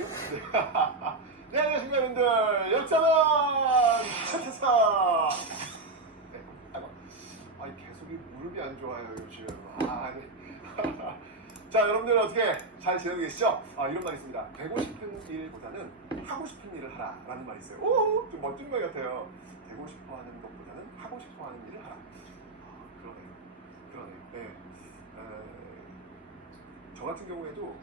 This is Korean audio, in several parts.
할게요. 네, 안녕하십니까 여러분들. 역사는 최태사. 네, 아니 계속 이 무릎이 안 좋아요 요즘. 아니. 자, 여러분들 어떻게 잘 지내고 계시죠? 이런 말이 있습니다. 되고 싶은 일보다는 하고 싶은 일을 하라라는 말이 있어요. 오, 좀 멋진 말 같아요. 되고 싶어하는 것보다는 하고 싶어하는 일을 하라. 그러네요. 네. 저 같은 경우에도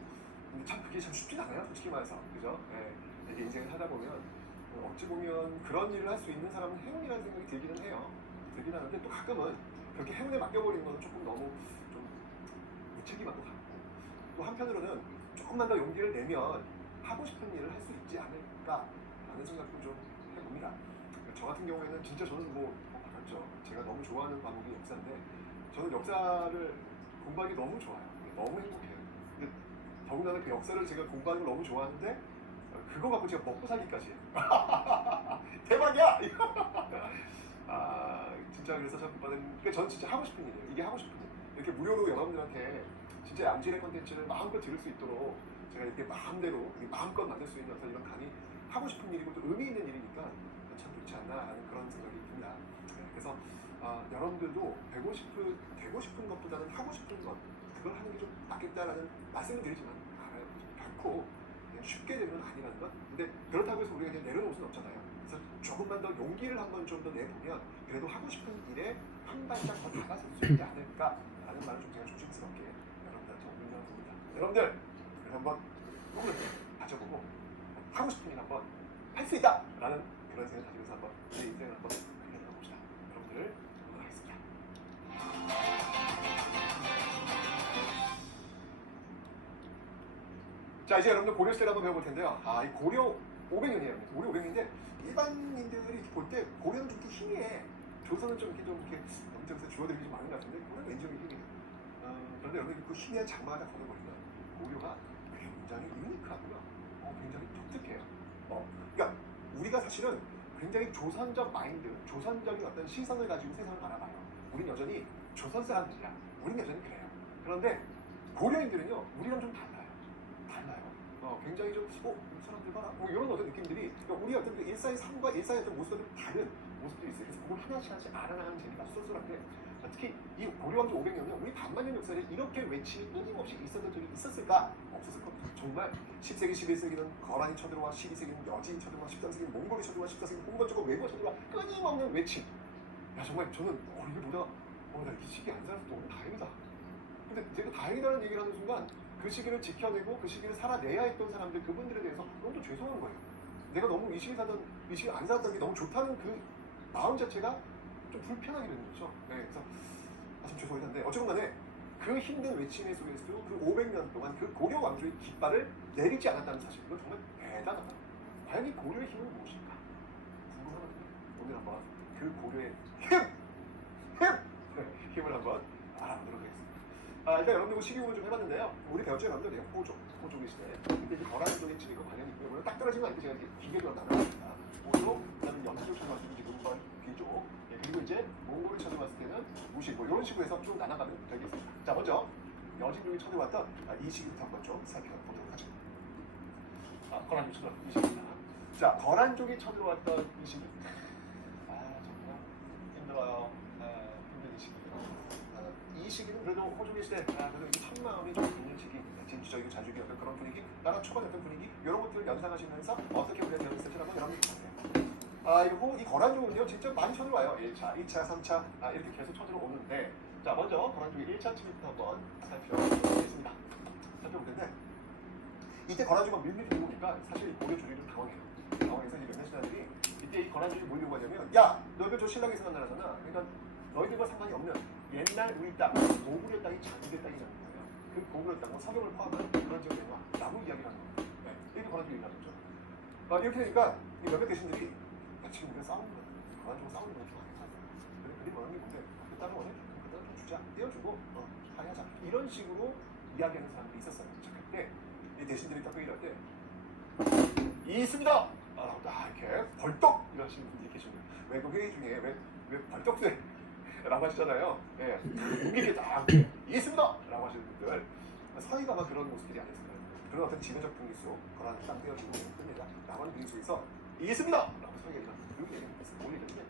참 그게 참 쉽진 않아요, 솔직히 말해서. 그죠? 네. 이게 인생을 하다 보면 어찌 보면 그런 일을 할 수 있는 사람은 행운이라는 생각이 들기는 해요. 들긴 하는데 또 가끔은 그렇게 행운에 맡겨버리는 건 조금 너무 좀 무책임한 것 같고, 또 한편으로는 조금만 더 용기를 내면 하고 싶은 일을 할 수 있지 않을까라는 생각도 좀 해봅니다. 저 같은 경우에는 진짜 저는 그렇죠. 제가 너무 좋아하는 과목이 역사인데 저는 역사를 공부하기 너무 좋아요. 너무 행복해요. 근데 더군다나 그 역사를 제가 공부하는 걸 너무 좋아하는데 그거 갖고 제가 먹고 살기까지 해요. 대박이야! 진짜 그래서 참 그러니까 저는 진짜 하고 싶은 일이에요. 이게 하고 싶은 일. 이렇게 무료로 여러분들한테 진짜 양질의 컨텐츠를 마음껏 들을 수 있도록 제가 이렇게 마음대로 마음껏 만들 수 있는 어떤 이런 강의 하고 싶은 일이고 또 의미 있는 일이니까 참 좋지 않나라는 그런 생각이 듭니다. 네, 그래서 여러분들도 되고 싶은 것보다는 하고 싶은 것 그걸 하는 게 좀 낫겠다라는 말씀을 드리지만 결코 그냥 쉽게 되는 건 아니라는 것. 근데 그렇다고 해서 우리가 그냥 내려놓을 수는 없잖아요. 그래서 조금만 더 용기를 한번 좀 더 내보면 그래도 하고 싶은 일에 한 발짝 더 다가설 수 있지 않을까라는 말을 좀 제가 조심스럽게 여러분들한테 올리려고 합니다. 여러분들 그래서 한번 꿈을 가져보고 하고 싶은 일 한번 할 수 있다라는 그런 생각을 가지면서 한번 내 인생을 한번 그려내어 봅시다. 여러분들을 응원하겠습니다. 자, 이제 여러분들 고려 시대를 한번 배워볼 텐데요. 이 고려 500년이에요. 고려 500년인데 일반인들이 볼 때 고려는 좀 이렇게 희미해. 조선은 좀 이렇게 엄청서 주어들이 좀 많은 것 같은데 고려는 왠지 좀 희미해요. 그런데 여러분 그 희미한 장마가 걸어버리면 고려가 굉장히 유니크하고요. 굉장히 독특해요. 그러니까 우리가 사실은 굉장히 조선적 마인드, 조선적인 어떤 시선을 가지고 세상을 바라봐요. 우린 여전히 조선 사람들이야. 우린 여전히 그래요. 그런데 고려인들은요, 우리랑 좀 달라요. 굉장히 좀, 이 사람들 봐라. 이런 어떤 느낌들이, 그러니까 우리 어떤 그 일상의 삶과 일상의 어떤 모습과 좀 다른 모습들이 있어요. 그래서 그걸 하나씩 알아나가는 재미가 쏠쏠한데, 특히 이 고려왕조 500년은 우리 반만년 역사에 이렇게 외침이 끊임없이 있었던 적이 있었을까? 없었을 겁니다. 정말 10세기, 11세기는 거란이 쳐들어와, 12세기는 여진이 쳐들어와, 13세기는 몽골이 쳐들어와, 14세기는 본격적으로 외국어 쳐들어와, 끊임없는 외침. 야, 정말 저는 이걸 보다 나 이 시기에 안 살아서 너무 다행이다. 근데 제가 다행이라는 얘기를 하는 순간 그 시기를 지켜내고 그 시기를 살아내야 했던 사람들 그분들에 대해서 너무 또 죄송한 거예요. 내가 너무 이 시기에 안 살았던 게 너무 좋다는 그 마음 자체가 좀 불편하게 되는 거죠. 네, 그래서 참 죄송했는데 어쨌든 간에 그 힘든 외침의 속에서도 그 500년 동안 그 고려 왕조의 깃발을 내리지 않았다는 사실, 이건 정말 대단하다. 과연 이 고려의 힘은 무엇일까? 궁금하거든요. 오늘 한번 그 고려의 힘을 한번 알아보도록 하겠습니다. 일단 여러분들 시기공을 좀 해봤는데요. 우리 배웠죠? 여러분들 호족이 시대. 근데 이제 거란족의 집이 관련이 있고요. 물론 딱 떨어진 건 아니고 제가 이렇게 기계로 나눠봤습니다. 호족, 그다음에 영지를 쳐들어왔을 때 지금 귀족, 그리고 이제 몽골을 쳐들어왔을 때는 무식, 이런 식으로 해서 쭉 나눠가면 되겠습니다. 자, 먼저 여진족이 쳐들어왔던 이 시기부터 한번 좀 살펴보도록 하죠. 거란족이 쳐들어왔던 이 시기입니다. 자, 거란족이 쳐들어왔던 이 시기. 정말 힘들어요. 힘든 이 시기. 이 시기는 그래도 호족의 시대, 그래도 이 참마음이 좀 있는 시기입니다. 진취적이고 자주기 어떤 그런 분위기, 나라 초반의 어떤 분위기, 이런 것들을 연상하시면서 어떻게 우리가 되어 있을지 한번 여러분이 보세요. 이 거란족은요, 진짜 많이 쳐들어와요. 1차, 2차, 3차, 이렇게 계속 쳐들어오는데, 자, 먼저 거란족의 1차 침입부터 한번 살펴보겠습니다. 살펴볼 텐데, 이때 거란족만 밀밀히 들어오니까 사실 고려 조직이 좀 당황해서 이 몇몇 신하들이 이때 이 거란족이 뭐 이러고 하냐면, 야, 너희들 저 신라에서 난 나라잖아. 그러니까 너희들과 상관이 없는 옛날 우리 땅, 고구려 땅이 자기들 땅이라는 거예요. 그 고구려 땅, 서경을 포함한 그런 지역에 와 라고 이야기를 하는 거예요. 네, 이렇게 거란족이 얘기하는 거죠. 이렇게 되니까 이 몇몇 대신들이 지금 우리가 싸우는 거야. 거란족과 싸우는 건 좀 아니다. 그들이 원하는 게 뭔데? 그 땅을 원해? 그 땅을 좀 주자. 떼어주고 하자. 이런 식으로 이야기하는 사람들이 있었어요. 자, 그때 이 대신들이 딱 회의를 할 때 있습니다! 라고 딱 이렇게 벌떡 이러시는 분들이 계십니다. 왜 그 회의 중에 왜 벌떡 돼? 라고 하시잖아요. 예. 이렇게 딱 있습니다! 라고 하시는 분들, 서희가 아마 그런 모습들이 아니었을까요? 그런 어떤 지배적 분기 속 거란이 딱 떼어지고 끝내자. 남한 분기 속에서 있습니다! 라고 설계를 그렇게 얘기했어요. 뭘 얘기했냐?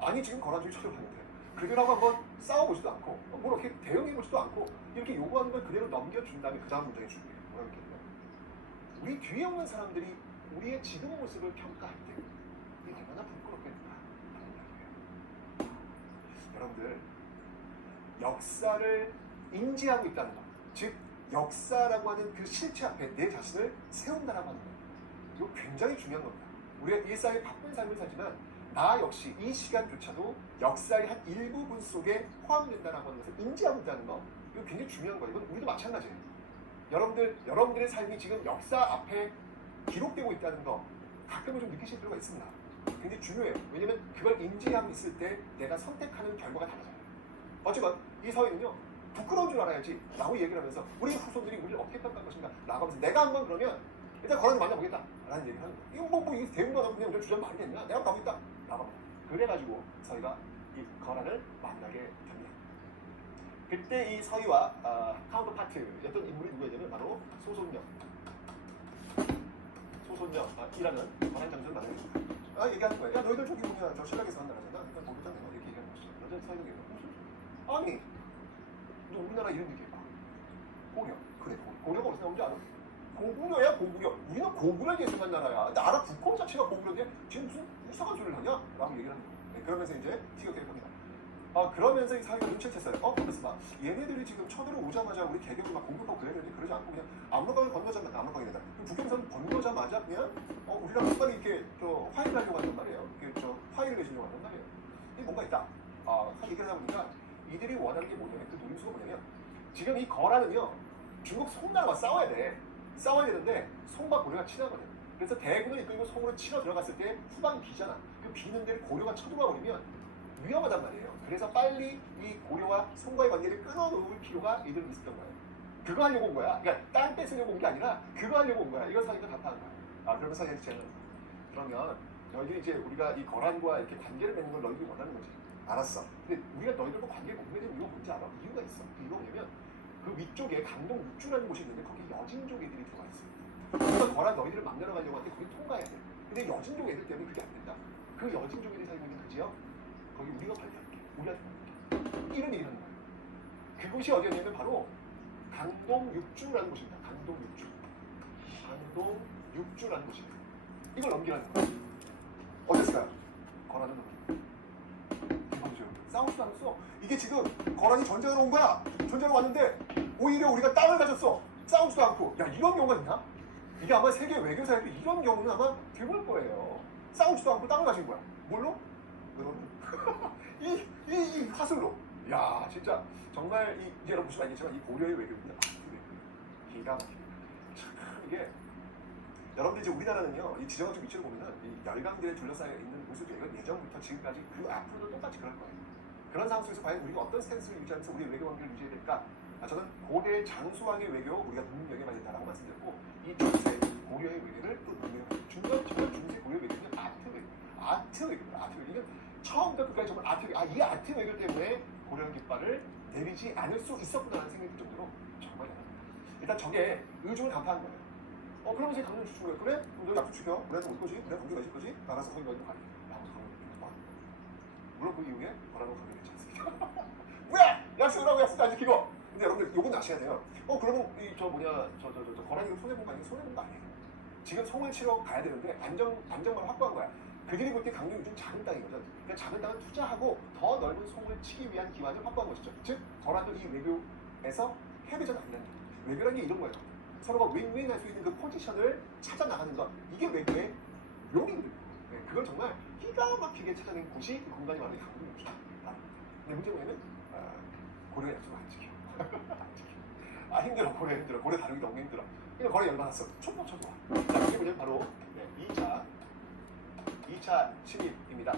아니 지금 거란주의 쳐들어가는데 그들하고 한번 싸워보지도 않고 뭐 이렇게 대응해보지도 않고 이렇게 요구하는 걸 그대로 넘겨준 다음에 그 다음 문장이 중요해요. 뭐라고 했냐면 우리 뒤에 없는 사람들이 우리의 지금 모습을 평가할 때 이게 얼마나 부끄럽겠는가 하는 이야기예요. 여러분들 역사를 인지하고 있다는 것, 즉 역사라고 하는 그 실체 앞에 내 자신을 세운다라고 하는 것, 이거 굉장히 중요한 겁니다. 우리가 일상의 바쁜 삶을 살지만 나 역시 이 시간조차도 역사의 한 일부분 속에 포함된다라고 하는 것을 인지하고 있다는 것, 이거 굉장히 중요한 거예요. 이건 우리도 마찬가지예요. 여러분들의 삶이 지금 역사 앞에 기록되고 있다는 거 가끔은 좀 느끼실 필요가 있습니다. 굉장히 중요해요. 왜냐면 그걸 인지하고 있을 때 내가 선택하는 결과가 달라져요. 어쨌건 이 서희는요, 부끄러운 줄 알아야지 라고 얘기를 하면서 우리 후손들이 우리를 어떻게 평가할 것인가 라고 하면서 내가 한번 그러면 일단 거란을 만나보겠다 라는 얘기를 하는 거예요. 이거 뭐 대응만 하고 그냥 우리가 주장 말이 됐냐? 내가 가보겠다 라고 합니다. 그래가지고 서희가 이 거란을 만나게 됩니다. 그때 이 서희와 카운터 파트였던 인물이 누구였냐면 바로 소손녀이라는 거란 장수를 만나게 됩니다. 얘기하는 거예요. 야 너희들 저기 뭐냐, 저 신라에서 만나잖아. 일단 거기다 내가 이렇게 얘기하는 것이죠. 여자 서희가 얘기하는 아니 너 우리나라 이름 얘기해봐. 고려. 그래 고려가 어디서 나온지 알아? 고구려야 고구려. 우리는 고구려에 계속한 나라야. 나라 국공 자체가 고구려인데 지금 무슨 이상한 소리를 하냐? 라고 얘기를 하는 거예요. 네, 그러면서 이제 티격태격 합니다. 그러면서 이 사회가 눈치를 챘어요. 그래서 막 얘네들이 지금 쳐들어오자마자 우리 개경을 막 공격하고 그래야 되는데 그러지 않고 그냥 압록강을 건너자마자 압록강이 된다. 북경선 건너자마자 그냥 우리랑 끝까지 이렇게 화해를 하려고 한단 말이에요. 화해를 내주려고 한단 말이에요. 이게 뭔가 있다. 얘기를 하다 보니까 이들이 원하는 게 뭐냐면 그 노림수가 뭐냐면 지금 이 거란은요 중국 송나라와 싸워야 되는데 송과 고려가 친하거든. 그래서 대군을 이끌고 송으로 치러 들어갔을 때 후방이 비잖아. 그 비는 데를 고려가 쳐들어와 버리면 위험하단 말이에요. 그래서 빨리 이 고려와 송과의 관계를 끊어놓을 필요가 이들은 있었던 거예요. 그거 하려고 온 거야. 그러니까 땅 뺏으려고 온 게 아니라 그거 하려고 온 거야. 이걸 서희가 답하는 거야. 그러면서 얘는 그러면 너희들이 이제 우리가 이 거란과 이렇게 관계를 맺는 걸 너희들이 원하는 거지. 알았어. 근데 우리가 너희들과 관계를 맺는 이유가 뭔지 알아? 이유가 있어. 그 이유가 뭐냐면 그 위쪽에 강동 육주라는 곳이 있는데 거기 여진족 애들이 들어가 있어. 그래서 거란 너희들을 만나러 가려고 하는데 거기 통과해야 돼. 근데 여진족 애들 때문에 그게 안 된다. 그 여진족 애들이 살고 있는 그 지역 거기 우리가 관리할게. 우리한테 관리할게. 이런 얘기를 하는 거야. 그곳이 어디였냐면 바로 강동 육주라는 곳입니다. 강동 육주라는 곳입니다. 이걸 넘기라는 거야. 어땠을까요? 거란을 넘기고. 싸우지도 않았어. 이게 지금 거란이 전쟁으로 온 거야. 전쟁으로 왔는데 오히려 우리가 땅을 가졌어. 싸우지도 않고. 야 이런 경우가 있나? 이게 아마 세계 외교사에도 이런 경우는 아마 드물 거예요. 싸우지도 않고 땅을 가진 거야. 뭘로? 이 화술로. 야 진짜 정말 이제 여러분 보시면 알겠지만 이 고려의 외교입니다. 기가 막힙니다. 참 이게 여러분들 이제 우리나라는요 이 지정학적 위치를 보면은 이 열강들에 둘러싸여 있는 모습이 예전부터 지금까지 그 앞으로도 똑같이 그럴 거예요. 그런 상황 속에서 과연 우리가 어떤 스탠스를 유지하면서 우리의 외교 관계를 유지해야 될까? 저는 고대 장수왕의 외교 우리가 눈여겨봐야 된다라고 말씀드렸고 이 중세 고려의 외교를 또 눈여겨봐야 정말 중세 고려의 외교는 아트 외교입니다. 아트 외교는 처음부터 끝까지 정말 아트 외교. 이 아트 외교 때문에 고려의 깃발을 내리지 않을 수 있었구나라는 생각이 들 정도로 정말 대단합니다. 일단 저게 의중을 간파한 거예요. 그러면 이제 강릉 주축을 그래? 그럼 너 약속 죽여. 그래 올 거지? 그래 관계가 있을 거지? 나가서 거기 너희도 가리. 라고 강릉을 물론 그 이후에 뭐라고 강릉을 했지 않습니까? 뭐야! 약속을 하고 약속도 안 지키고! 근데 여러분들 요건 아셔야 돼요. 그러면 저 거란이가 손해본 거 아니에요? 손해본 거 아니에요. 지금 송을 치러 가야 되는데 안정만을 확보한 거야. 그들이 볼 때 강릉이 좀 작은 땅이거든. 그러니까 작은 땅을 투자하고 더 넓은 송을 치기 위한 기반을 확보한 것이죠. 즉 거란도 이 외교에서 패배자는 아니라는 거예요. 외교라는 게 이런 거예요. 서로가 윈윈 할 수 있는 그 포지션을 찾아 나가는 것. 이게 외교의 묘미거든요. 그걸 정말 기가 막히게 찾아낸 곳이 이 공간이 바로 강릉 육주다. 근데 문제는 뭐냐면 고려의 약속을 안 지켜. 힘들어. 고려 힘들어. 고려 다루기 너무 힘들어. 그냥 고려 열받았어. 촛불 쳐도 와. 이게 뭐냐면 바로 2차 침입입니다.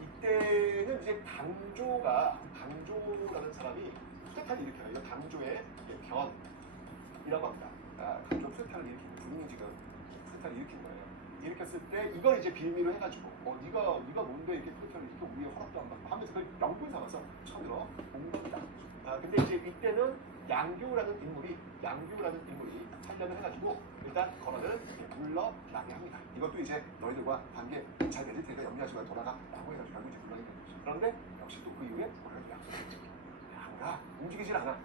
이때는 이제 강조라는 사람이 쿠데타를 일으켜요. 이건 강조의 변이라고 합니다. 강조 쿠데타를 일으킨 군인이 지금 쿠데타를 일으킨 거예요. 일으켰을 때 이걸 이제 빌미로 해가지고 네가 뭔데 이렇게 쿠데타를 일으켜 우리의 허락도 안 받고 하면서 그걸 명분 삼아서 처음으로 몽골이다. 근데 이제 이때는 양교라는 인물이 하려면 해가지고 일단 건어를 이렇게 물러나게 합니다. 이것도 이제 너희들과 관계 잘 맺을 테니까 염려하지 말고 돌아가라고 해가지고 결국 이제 물러나게 되는 거죠. 그런데 역시 또 그 이후에 뭐라고 약속했지. 안 가. 움직이질 않아.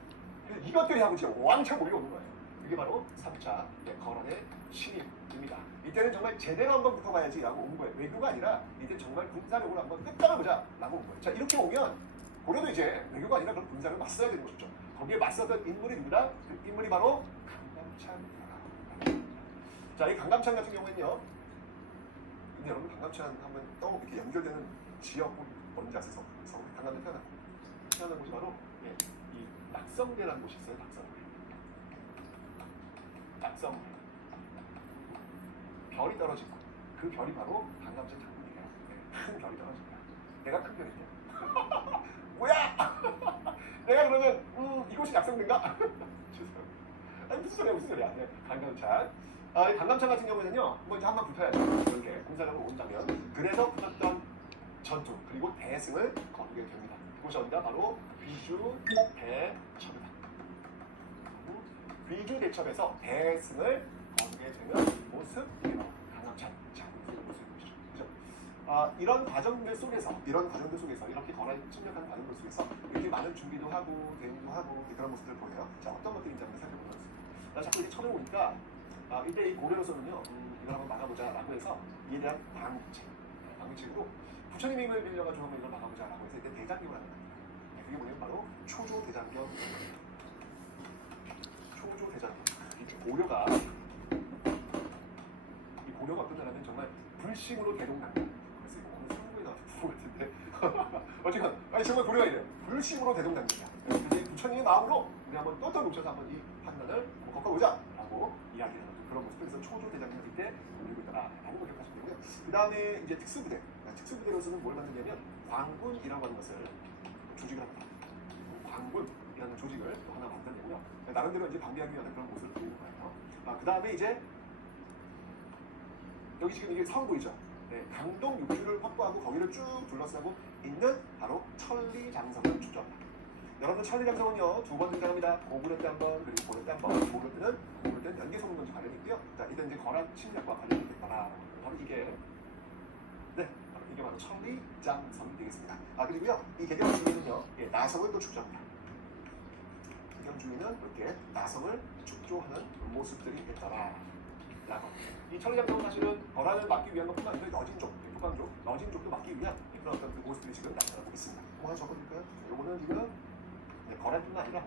그래서 이것들이 하고 이제 왕창 몰려 오는 거예요. 이게 바로 3차 건어의 신임입니다. 이때는 정말 제대로 한번 붙어봐야지 라고 온 거예요. 외교가 아니라 이때 정말 군사력으로 한번 끝장을 라고 온 거예요. 자, 이렇게 오면 고려도 이제 외교가 아니라 그런 군사를 맞서야 되는 것이죠. 거기에 맞섰던 인물이 누구다? 그 인물이 바로 강감찬. 자, 이 강감찬 같은 경우에는요. 근데 여러분 강감찬 하면 또 이렇게 연결되는 지역 뭔지 아세요? 강감에 태어난 곳이 바로 이 낙성대라는 곳이 있어요. 낙성대. 별이 떨어지고 그 별이 바로 강감찬 장군이에요. 큰 별이 떨어집니다. 내가 큰 별이냐? 뭐야? 내가 그러면 이곳이 낙성대인가? 죄송해요. 아니 무슨 소리야? 네, 강감찬. 이 강감찬 같은 경우에는요, 뭐 이제 한번 붙어야죠. 이렇게 군사력으로 온다면. 그래서 붙었던 전투 그리고 대승을 거두게 됩니다. 그곳이 어디다? 바로 귀주 대첩이다. 귀주 대첩에서 대승을 거두게 되는 모습이 바로 강감찬 장군의 모습이죠. 그죠? 이런 과정들 속에서 이렇게 건어에 침략하는 과정들 속에서 이렇게 많은 준비도 하고 대응도 하고 그런 모습들을 보여요. 자, 어떤 것들인지 한번 살펴보겠습니다. 자꾸 이제 처음에 오니까 이때 이 고려로서는요, 이걸 한번 막아보자라고 해서 이에 대한 방책으로 부처님의 힘을 빌려가지고 한번 이걸 막아보자라고 해서 이때 대장경을 하는 겁니다. 그게 뭐냐면 바로 초조대장경. 고려가 어떠냐면 정말 불심으로 대동단결. 그래서 이거 오늘 승부에 나와서 부부 같은데 어쨌든 정말 고려가 이래요. 불심으로 대동단결이야. 그래서 부처님의 마음으로 우리 한번 똘똘 뭉쳐서 한번 이 판단을 겪어보자라고 이야기하는 그런 모습. 그래서 초조대장경일 때 올리고 있다라는 걸 기억하시면 되고요. 그 다음에 이제 특수부대로서는 뭘 만드냐면 광군이라고 하는 것을 조직을 합니다. 광군이라는 조직을 또 하나 만들고요. 나름대로 이제 방비하기 위한 그런 모습을 보이는 거예요. 그 다음에 이제 여기 지금 이게 성 보이죠? 네, 강동 육주를 확보하고 거기를 쭉 둘러싸고 있는 바로 천리장성을 축조합니다. 여러분 천리장성은요 2번 등장합니다. 고구려 때 한 번, 그리고 고려 때 한 번. 고구려 때는 연개소문건지 관련이 있고요. 자, 이때 이제 거란 침략과 관련이 있다라. 바로 이게 바로 천리장성이 되겠습니다. 그리고요 이 개경주의는요 나성을 또 축조합니다. 개경주의는 이렇게 나성을 축조하는 모습들이 있다라. 이 천리장성은 사실은 거란을 막기 위한 것뿐만 아니라 너진족도 막기 위한 그런 어떤 그 모습들이 지금 나타나고 있습니다. 뭐 하나 적어줄까요? 요거는 지금 거란뿐만 아니라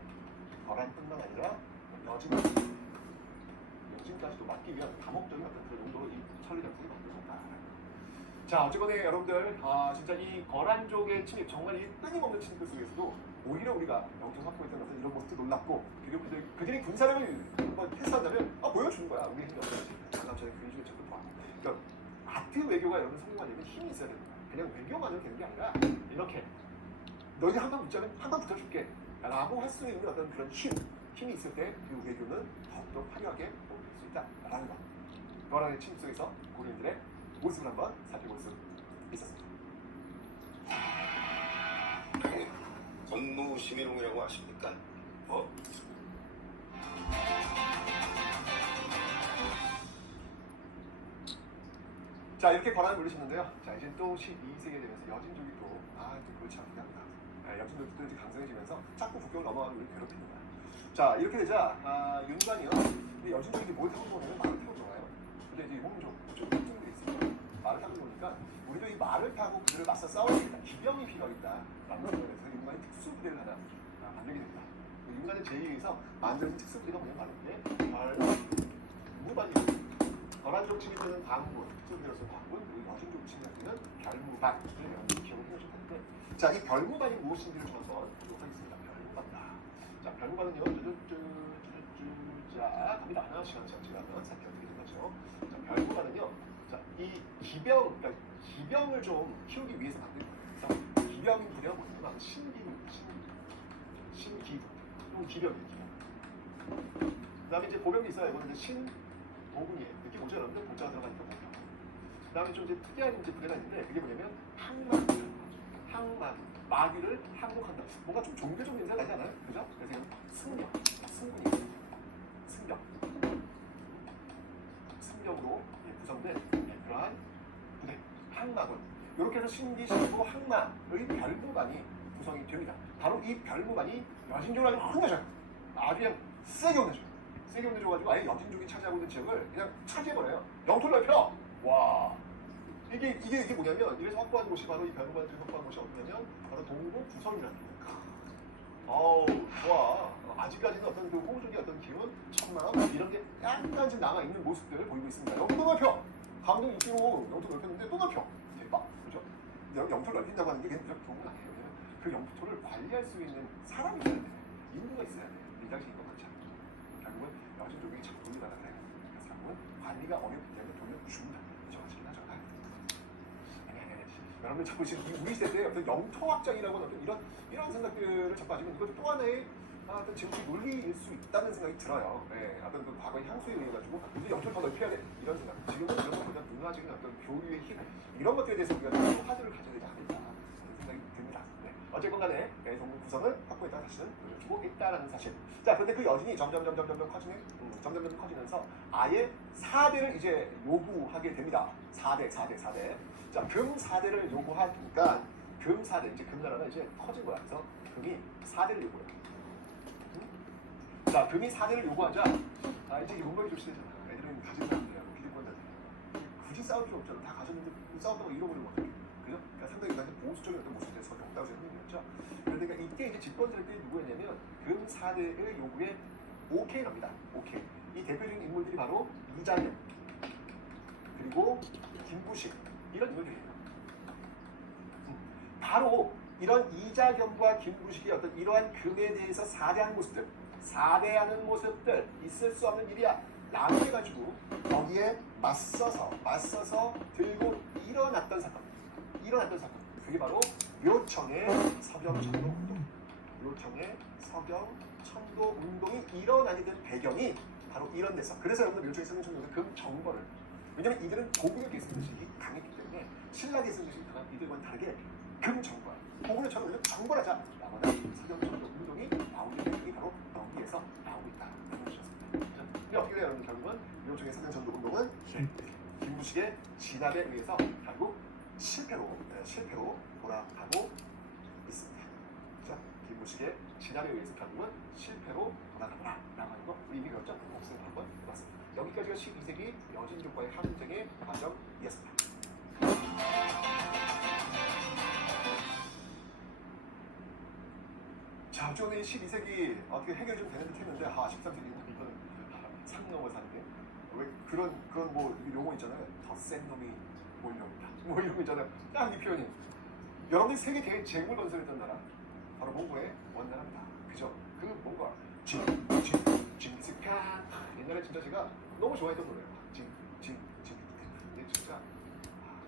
여진까지도 막기 위한 다목적인 어떤 그런 용도로 이 천리장성이 만들어졌다. 자, 어쨌거나 여러분들 진짜 이 거란족의 침입, 정말 이 끊임없는 침입 속에서도 오히려 우리가 영토 확보했던 것은 이런 모습도 놀랍고, 그리고 그들이 군사력을 한번 테스트한다면 보여주는 거야. 우리 힘이 어떤지. 강남전에 근위주의 적도 좋아. 그러니까 아트 외교가 여러분 성공하려면 힘이 있어야 됩니다. 그냥 외교만으로 되는 게 아니라 이렇게 너희들 한번 붙자면 한번 붙어줄게 라고 할 수 있는 어떤 그런 힘이 있을 때 그 외교는 더욱더 화려하게 보일 수 있다라는 것. 거란의 침입 속에서 고려인들의 모습을 한번 살펴볼 수 있었습니다. 건무심일홍이라고 아십니까? 자, 이렇게 거란을 물리셨는데요. 자, 이제 또 12세기에 되면서 여진족이 또 그렇지 않게 합니다. 여진족도 이제 강성해지면서 자꾸 북경을 넘어가는 우리 괴롭히는 거야. 자, 이렇게 되자 윤관이요. 여진족이 뭘 타고 들어오냐면 말을 타고 들어와요. 근데 이제 홍족, 특징들이 있습니다. 말을 타고 들어오니까 우리도 이 말을 타고 그들을 맞서 싸워야 된다. 기병이 필요하겠다. 라는 생각에서 윤관이 특수부대를 하나 만들게 됩니다. 윤관의 제의에 의해서 만든 특수부대가 뭐냐면 바로 무반이 거란족 침입되는 광군, 특수부대로서 광군, 그리고 여진족 침입되는 별무반을 여러분이 기억을 해주시면 되는데, 자, 이 별무반이 무엇인지를 좀 한번 보도록 하겠습니다. 별무반이다. 자, 별무반은요, 자, 갑니다. 하나, 시간 제가 살펴 어떻게 된 거죠. 자, 별무반은요, 자, 이 기병을 좀 키우기 위해서 만든 거예요. 그래서 기병 부대가 뭐냐면 신기군입니다. 신기군. 또 기병이에요, 기병. 그 다음에 이제 보병이 있어요. 이거는 이제 신보군이에요. 느낌 오죠, 여러분들? 공짜가 들어가니까 보병. 그 다음에 좀 이제 특이한 이제 부대가 있는데, 그게 뭐냐면 항만부대라는 거죠. 항마귀, 마귀를 항복한다. 뭔가 좀 종교적 인사 나지 않아요? 그죠? 그래서 이건 승경이 승경으로 구성된 그러한 부대, 항마군. 이렇게 해서 신기, 신부, 항마의 별무반이 구성이 됩니다. 바로 이 별무반이 여진족을 아주 혼내줘요. 아주 그냥 세게 혼내줘요. 세게 혼내줘가지고 아예 여진족이 차지하고 있는 지역을 그냥 차지해버려요. 영토를 넓혀! 와. 이게 뭐냐면, 이래서 확보한 곳이 바로 이 별무반들이 확보한 곳이 어디냐면, 바로 동부 구성이라는 거예요. 어우, 좋아. 아직까지는 어떤 그 호우적인 어떤 기운, 천마음, 이런 게 약간 좀 남아있는 모습들을 보이고 있습니다. 영토 넓혀! 강동 2km 영토 넓혔는데 또 넓혀! 대박! 그죠? 영토를 넓힌다고 하는 게 그냥 그렇게 좋은 건 아니에요. 그 영토를 관리할 수 있는 사람이 있어야 돼. 인구가 있어야 돼. 이 당시 인구가 많지 않고. 결국은 여진족이 자꾸 돈이 나가라 그래. 그래서 결국은 관리가 어렵기 때문에 돈을 줍니다. 저거지긴 하죠. 아니. 여러분들 자꾸 지금 우리 세대에 어떤 영토 확장이라고 하는 어떤 이런 생각들을 자꾸 하시면 이것도 또 하나의 어떤 정치 논리일 수 있다는 생각이 들어요. 네, 어떤 그 과거의 향수에 의해 가지고 우리 영토를 더 넓혀야 돼 이런 생각. 지금은 이런 것보다 문화적인 어떤 교류의 힘 이런 것들에 대해서 우리가 좀 화두를 가져야 되지 않을까 그런 생각이 듭니다. 네. 어쨌건 간에 동문 구성을 확보했다는 사실은 보여주고 있다는 사실. 자, 그런데 그 여진이 점점 커지면서 아예 4대를 이제 요구하게 됩니다. 4대. 자, 금 4대를 요구하니까 금 4대, 이제 금나라가 이제 커진 거야. 그래서 금이 4대를 요구해요. 자, 금이 4대를 요구하자, 이제 이게 문명이 좀 시대잖아. 애들은 가진 사람들이라고 기득권자들이라고. 굳이 싸울 필요 없잖아. 다 가졌는데 싸웠다고 잃어버리면 어떡해. 그죠? 그러니까 상당히 나한테 보수적인 어떤 모습에 서 없다고 생각했죠. 그러니까 이때 이제 집권 세력들이 누구였냐면 금 4대의 요구에 오케이를 합니다. 오케이. 이 대표적인 인물들이 바로 이장현, 그리고 김부식, 이런 인물들이에요. 바로 이런 이자겸과 김부식이 어떤 이러한 금에 대해서 사대하는 모습들 있을 수 없는 일이야 라고 해가지고 거기에 맞서서 들고 일어났던 사건 그게 바로 묘청의 서경천도 운동이 일어나게 된 배경이 바로 이런 데서. 그래서 여러분들 묘청의 서경천도는 금정벌을, 왜냐면 이들은 고구려 계승의식이 강했기 때문에 신라 계승의식이 강한 이들과는 다르게 금정벌, 고구려처럼 우리는 정벌하자 라고 하는 서경천도 운동이 나오게 된 게 바로 여기에서 나오고 있다라는 것이었습니다. 근데 어떻게 돼요 여러분? 결국은 묘청의 서경천도 운동은 김부식의 진압에 의해서 결국 실패로 돌아가고 있습니다. 자, 김부식의 진압에 의해서 결국은 실패로 돌아가더라 라고 하는 거 우리 이미 배웠죠? 복습을 한번 해봤습니다. 여기까지가 12세기 여진족과의 항쟁의 과정이었습니다. 자, 저는 12세기 어떻게 해결이 좀 되는 듯 했는데 13세기는 이거는 상 넘어 사는 게 왜 그런 뭐 용어 있잖아요. 더 센 놈이 몰려온다. 뭐 이런 거 있잖아요. 딱 이 표현이. 여러분들이 세계 제국을 건설했던 나라 바로 몽골의 원나라입니다. 그죠? 그 몽골 징기스칸 옛날에 진짜 제가 너무 좋아했던 노래예요. 근데 진짜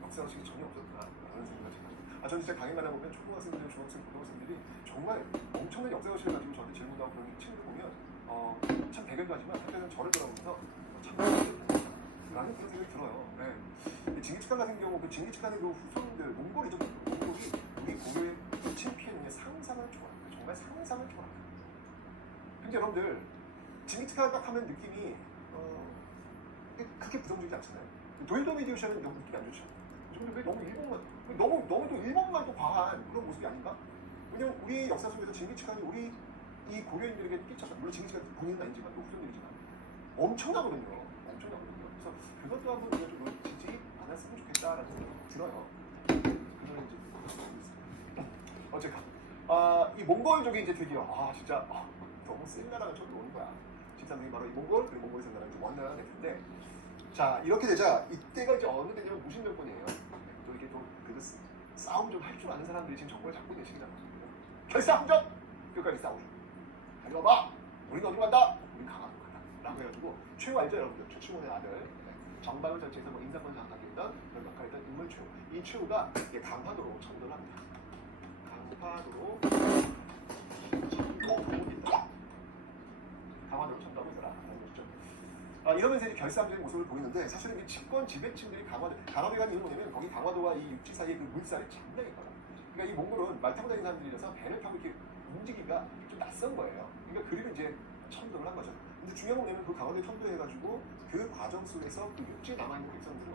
역사의식이 전혀 없었구나 라는 생각이 들어요. 저는 진짜 강의만 해보면 초등학생들, 중학생, 고등학생들이 정말 엄청난 역사의식을 가지고 저한테 질문하고 그런 친구들 보면 참 대결도 하지만 한편은 저를 돌아보면서 참 라는 그런 생각이 들어요. 네. 징기스칸 같은 경우 그 징기스칸의 그 후손들 몽골이 우리 고려의 챔피언의 상상을 초월합니다. 정말 상상을 초월합니다. 근데 여러분들 징기스칸 딱 하면 느낌이 그렇게 부정적이지 않잖아요. 도일도메디우샤는 너무 느낌이 안 좋죠. 근데 왜 너무 또 일본만 또 과한 그런 모습이 아닌가? 왜냐면 우리 역사 속에서 징기스칸이 우리 이 고려인들에게 끼쳤어. 물론 징기스칸 본인은 아니지만 또 후손들이지만 엄청나거든요. 그래서 그것도 한번 우리가 좀 지지 않았으면 좋겠다라는 생각이 들어요. 그런 이제 어쨌건 이 몽골족이 이제 드디어 진짜 너무 센 나라가 저기 오는 거야. 13세기 바로 이 몽골, 그리고 몽골에서 나라가 이제 원나라가 됐는데, 자 이렇게 되자 이때가 이제 어느 때냐면 무신정권이에요. 또 이게 또 싸움 좀 할 줄 아는 사람들이 지금 정권을 잡고 있는 시기잖아. 결사항전! 끝까지 싸우죠. 잘 봐봐! 우리는 어디 간다? 우리 강화도 간다. 라고 해가지고 최후 알죠 여러분들? 최충원의 아들 정박을 전체에서 뭐 인사권 장악하게 했던 그런 역할을 했던 인물 최후. 이 최후가 강화도로 천도를 합니다. 강화도로 천도하고 있더라. 이러면서 이제 결사항전의 모습을 보이는데, 사실은 이 집권 지배층들이 강화도에 가는 이유는 뭐냐면 거기 강화도와 이 육지 사이의 그 물살이 장난이 있거든. 그러니까 이 몽골은 말 타고 다니는 사람들이라서 배를 타고 이렇게 움직이기가 좀 낯선 거예요. 그러니까 그리고 이제 천도를 한 거죠. 근데 중요한 건 뭐냐면 그 강원도에 천도해가지고 그 과정 속에서 그 육지에 남아있는 백성들은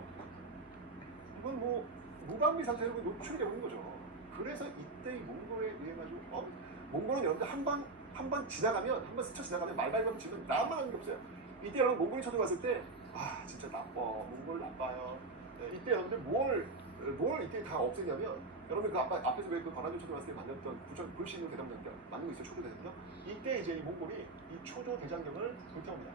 이건 뭐 무방비 상태로 노출이 되고 있는 거죠. 그래서 이때 이 몽골에 의해 가지고 몽골은 여러분들 한 번 지나가면 한 번 스쳐 지나가면 말발굽 치면 나만 하는 게 없어요. 이때 여러분 몽골이 쳐들어 갔을 때 진짜 나빠 몽골 나빠요. 네, 이때 여러분들 뭘 이때 다 없애냐면 여러분 그 앞에서 왜 그 바라조 쳐들어갔을 때 만났던 불신으로 대장경결 맞는 거 있어요. 초조 대장경. 이때 이제 이 몽골이 이 초조 대장경을 불태웁니다.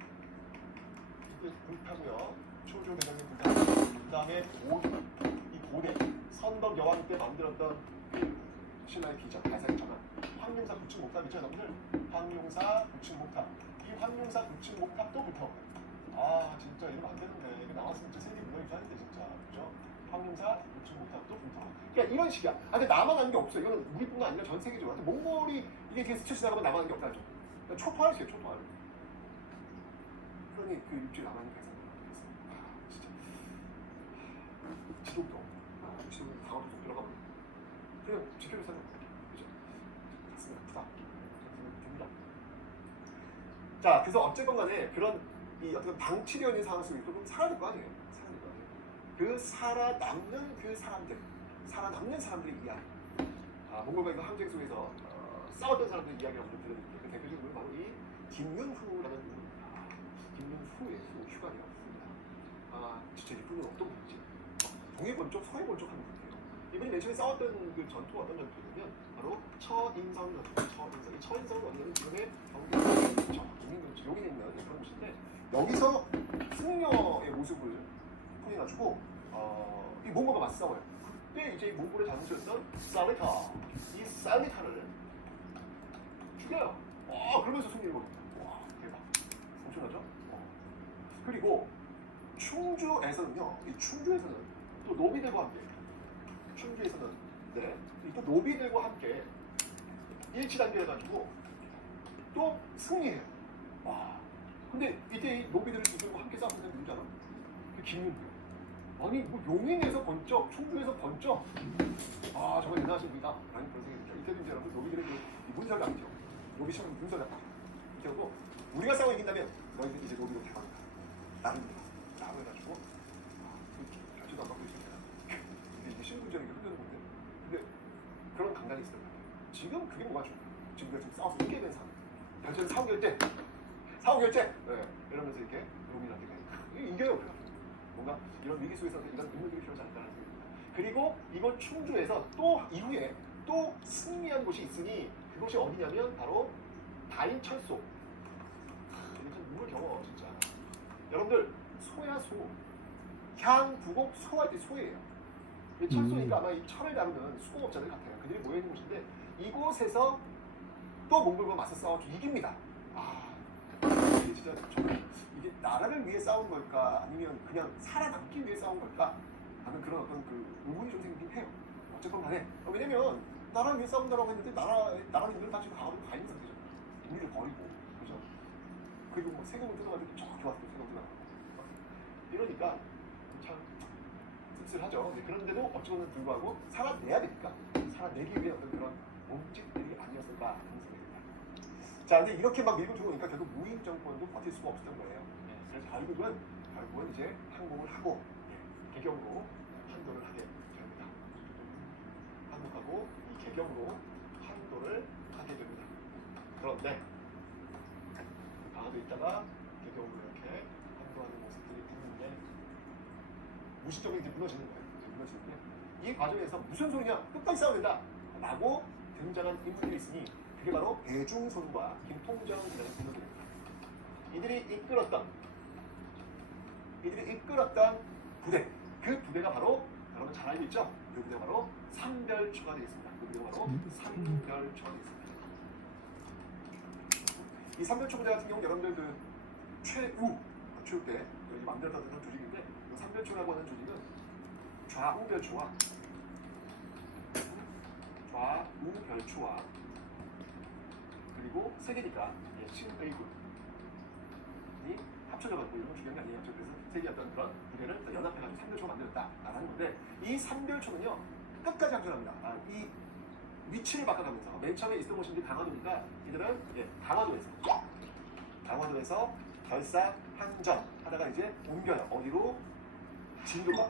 이때 불타고요. 초조 대장경 불타고 그 다음에 이 고대 선덕 여왕 때 만들었던 그 신라의 기적 가사의 전환 황룡사 9층 목탑 있죠 여러분들? 황룡사 9층 목탑 이 황룡사 9층 목탑도 불타오네. 진짜 이러면 안 되는데 이거 나왔으면 진짜 세계 문화유산 하는데 진짜 그죠? 황룡사 9층 목탑도 불타오네. 그러니까 이런 식이야. 근데 나만 하는 게 없어. 이거는 우리뿐만 아니라 전 세계적으로. 몽골이 이게 뒤에 스쳐 지나가면 나만 하는 게 없다죠. 그러니까 초토화를 초토화를. 그러니 그 육지에 남아있는 백성들 진짜 지독도 지독도 강화도 좀 들어가 버려. 그냥 지켜줄 사람 없고 그죠? 가슴이 아프다 됩니다. 자 그래서 어쨌건 간에 그런 이 어떤 방치되어 있는 상황 속에 조금 살아야 될 거 아니에요. 살아야 될 거 아니에요. 그 살아남는 그 사람들 살아남는 사람들의 이야기 몽골과의 그 항쟁 속에서 싸웠던 사람들의 이야기를 먼저 들려드릴게요. 그 대표적인 분은 바로 이 김윤후라는 분입니다. 김윤후의 휴가였습니다. 진짜 이분은 어떤 분인지 동해권 쪽, 서해권 쪽 하는 분이에요. 이분이 맨 처음에 싸웠던 그 전투가 어떤 전투냐면 바로 처인성 전투. 이 처인성은 어디냐면 지금의 경기 용인에 있는 그런 곳인데 여기서 승려의 모습을 통해가지고 이 몽골과 맞싸워요. 그때 이제 몽골의 장수였던 살리타 이 살리타를 죽여요. 그러면서 승리를 거둡니다. 와 대박 엄청나죠? 그리고 충주에서는요. 이 충주에서는 또 노비들과 함께 충주에서는 또 노비들과 함께 일치단결해가지고 또 승리해요. 근데 이때 이 노비들을 이들과 함께 싸우는 사람이 누구잖아? 그 김윤규. 아니 뭐 용인에서 번쩍, 충주에서 번쩍. 정말 대단하신 분이다. 라는 그런 생각이 들죠. 이때도 이제 여러분 노비들의 그 문서를 남기죠. 노비 시험 문서를 남기죠. 이렇게 하고 우리가 싸워 이긴다면 너희들 이제 노비로 대박이다. 나름입니다. 라고 해가지고 결제도 안 받고 있습니다. 근데 이제 신분전이 흐르는 건데 근데 그런 강단이 있어요. 지금 그게 뭐가 중요해요? 지금 우리가 싸워서 이기게 된 상황. 결제는 사후 결제! 이러면서 이렇게 노비한테 이겨요. 우리가. 뭔가 이런 위기 속에서 이런 인물들이 필요하지 않다는 생각입니다. 그리고 이번 충주에서 또 이후에 또 승리한 곳이 있으니 그곳이 어디냐면 바로 다인철소. 이게 좀 눈물 겨워 진짜. 여러분들 소야 소. 향부곡 소할 때 소예요. 철소니까 아마 이 철을 다루는 수공업자들 같아요. 그들이 모여있는 곳인데 이곳에서 또 몽골과 맞서 싸워 이깁니다. 이게 진짜 저는 이게 나라를 위해 싸운 걸까 아니면 그냥 살아남기 위해 싸운 걸까 하는 그런 어떤 그 의문이 좀 생기긴 해요. 어쨌건 간에 왜냐면 나라를 위해 싸운다라고 했는데 나라민들은 다 지금 강화도로 가 있는 상태잖아요. 우리를 버리고 그죠? 그리고 뭐 세금을 뜯어가지고 저기 와서 세금 뜯어가고 이러니까 참 씁쓸하죠. 그런데도 어쩌면 불구하고 살아내야 되니까 살아내기 위해 어떤 그런 몸짓들이 아니었을까 하는 생각이 듭니다. 자, 근데 이렇게 막 밀고 들어오니까 결국 무임 정권도 버틸 수가 없었던 거예요. 그래서 결국은 이제 항복을 하고 개경으로 항도를 하게 됩니다. 항복하고 이 개경으로 항도를 하게 됩니다. 그런데 강화도에 있다가 개경으로 이렇게 항도하는 모습들이 보이는데 무시적으로 이제 무너지는 거예요. 무너지는데 이 과정에서 무슨 소리냐? 끝까지 싸워야 된다! 라고 등장한 인물들이 있으니 그게 바로 배중손과 김통정이라는 인물들입니다. 이들이 이끌었던 부대, 그 부대가 바로 여러분 잘 알고 있죠? 그 부대가 바로 삼별초가 되겠습니다. 그 부대가 바로 삼별초가 되겠습니다. 이 삼별초 부대 같은 경우 여러분들 그 최우 때 만들었던 그런 조직인데 그 삼별초라고 하는 조직은 좌우별초와 그리고 세 개니까 신의군이 합쳐져가지고 이런 건 중요한 게 아니에요. 그래서 세 개의 어떤 그런 부대를 연합해가지고 삼별초가 만들었다라는 건데 이 삼별초는요 끝까지 항전합니다. 이 위치를 바꿔가면서 맨 처음에 있었던 곳인데 강화도니까 이들은 강화도에서 결사 항전 하다가 이제 옮겨요. 어디로? 진도로.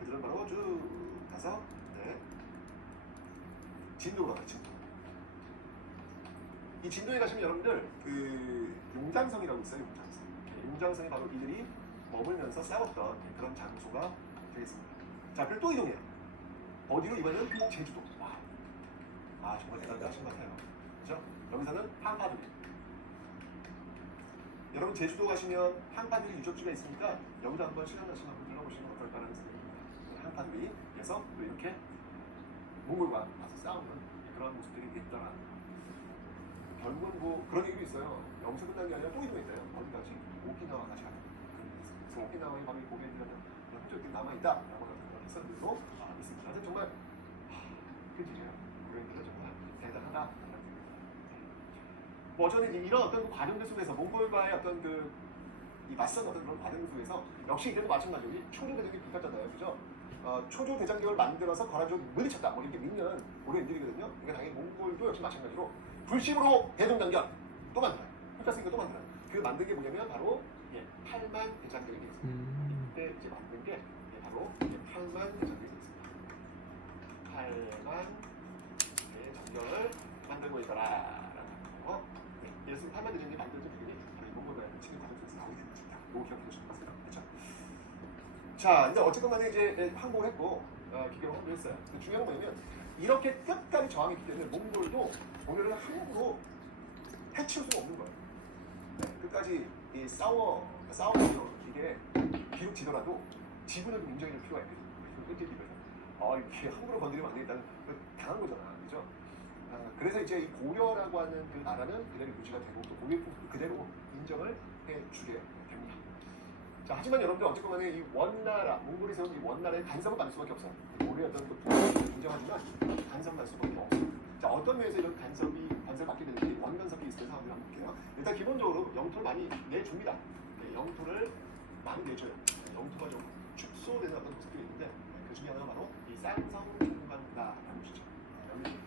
그들은 바로 쭉 가서 진도로 가요. 진도. 이 진도에 가시면 여러분들 그 용장성이라고 있어요. 용장성이 바로 이들이 머물면서 싸웠던 그런 장소가 되겠습니다. 자, 그리고 또 이동해요. 어디로? 이번에는 제주도. 정말 대단하신 것 같아요. 그죠? 여기서는 한파두리. 여러분 제주도 가시면 한파두리 유적지가 있으니까 여기도 한번 시간 나시면 한번 들러보시면 어떨까라는 생각입니다. 한파두리에서 또 이렇게 몽골과 와서 싸우는 그런 모습들이 있더라. 결국은 뭐 그런 얘기도 있어요. 여기서 끝난 게 아니라 또 이동했대요. 어디까지? 오키나와까지 가는 그래서 오키나와의 바로 고개들은 이렇게 남아있다라고 했었는데도 있습니다. 하여튼 정말 그지요. 고개들은 정말 대단하다. 뭐 저는 이런 어떤 그 과정들 속에서 몽골과의 어떤 이 맞선 어떤 그런 과정들 속에서 역시 이때도 마찬가지로 초조 대장이 붙었잖아요, 그죠? 초조 대장경을 만들어서 거란족을 물리쳤다, 뭐 이렇게 믿는 고려인들이거든요. 그러니까 당연히 몽골도 역시 마찬가지로 불심으로 대동단결 또 만들어요. 흑가스니까 또 만들어요. 그 만든 게 뭐냐면 바로 8만 대장경이 되겠습니다. 이때 이제 만든 게 바로 8만 대장경이 되겠습니다. 8만 대장경을 만들고 있더라. 그래서 8만 대장경이 만들어진 부분이 몽골과의 친일 과정 속에서 나오게 됩니다. 이거 기억해 주시면 되겠어요. 그렇죠? 자, 이제 어쨌든 간에 이제 항복을 했고 기경을 항복했어요. 중요한 건 뭐냐면 이렇게 끝까지 저항했기 때문에 몽골도 오늘은 함부로 해치울 수가 없는 거예요. 끝까지 싸워서 이게 비록 지더라도 지분을 인정해줄 필요가 있거든요. 끊기기 위해서. 이렇게 함부로 건드리면 안 되겠다는 당한 거잖아. 그죠? 그래서 이제 이 고려라고 하는 그 나라는 그대로 유지가 되고 또 고려 그대로 인정을 해주게 됩니다. 자, 하지만 여러분들 어쨌건 간에 이 원나라, 몽골이 세운 이 원나라의 간섭을 받을 수밖에 없어요. 고려의 어떤 부분을 인정하지만 간섭을 받을 수밖에 없어요. 자, 어떤 면에서 이런 간섭을 받게 되는지 원간섭이 있을 때 한번 볼게요. 일단 기본적으로 영토를 많이 내줍니다. 영토를 많이 내줘요. 영토가 좀 축소되는 어떤 모습들이 있는데 그 중에 하나가 바로 이 쌍성 총관가라는 곳이죠.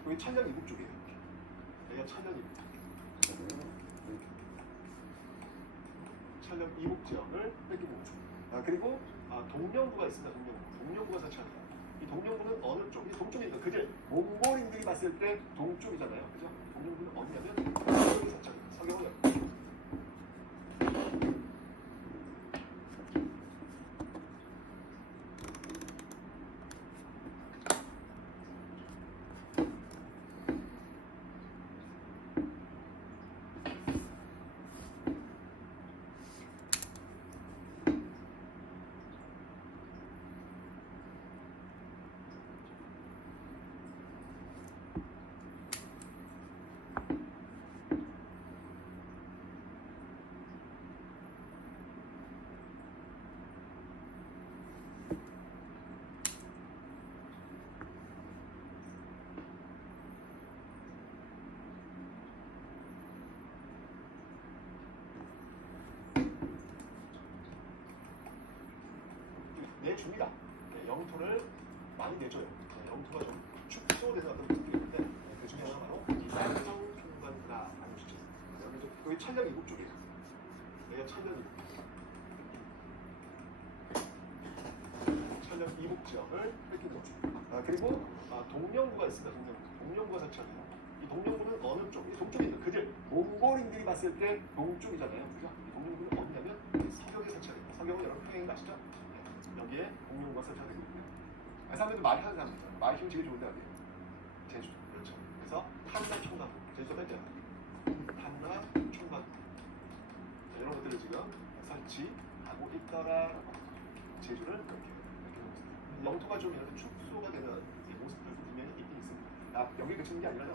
여기 천년 이북 쪽이에요. 여기가 천년 이북. 천년 이북 지역을 뺏기고 오죠. 그리고 동령부가 있습니다. 동령부가 설치합니다. 이 동령부는 어느 쪽? 이 동쪽입니다. 그게 몽골인들이 봤을 때 동쪽이잖아요. 그죠? 동령부는 어디냐면 서경에 설치합니다. 서경을 내줍니다. 영토를 많이 내줘요. 영토가 좀 축소되는 어떤 모습들이 있는데 그 중에 하나가 바로 이 쌍성 총관가라는 곳이죠. 여기 천년 이북 쪽이에요. 여기가 천년 이북. 천년 이북 지역을 뺏기는 거죠. 그리고 동령부가 있습니다. 동령부가 설치합니다. 이 동령부는 어느 쪽? 이 동쪽에 있는 그들 몽골인들이 봤을 때 동쪽이잖아요. 그죠? 이 동령부는 어디냐면 서경에 설치합니다. 서경은 여러분 평행 가시죠? 여기에 공룡과 설치되고 있고요. 사람들도 말이 하는 사람들 있잖아요. 말이 힘 되게 좋은데 어디예요? 제주도. 그렇죠. 그래서 탄나 총관. 제주도 뺐잖아. 탄나 총관. 이런 것들을 지금 설치하고 있더라. 제주를 이렇게 놓습니다. 영토가 좀 이렇게 축소가 되는 이 모습들도 분명히 있긴 있습니다. 여기 그치는 게 아니라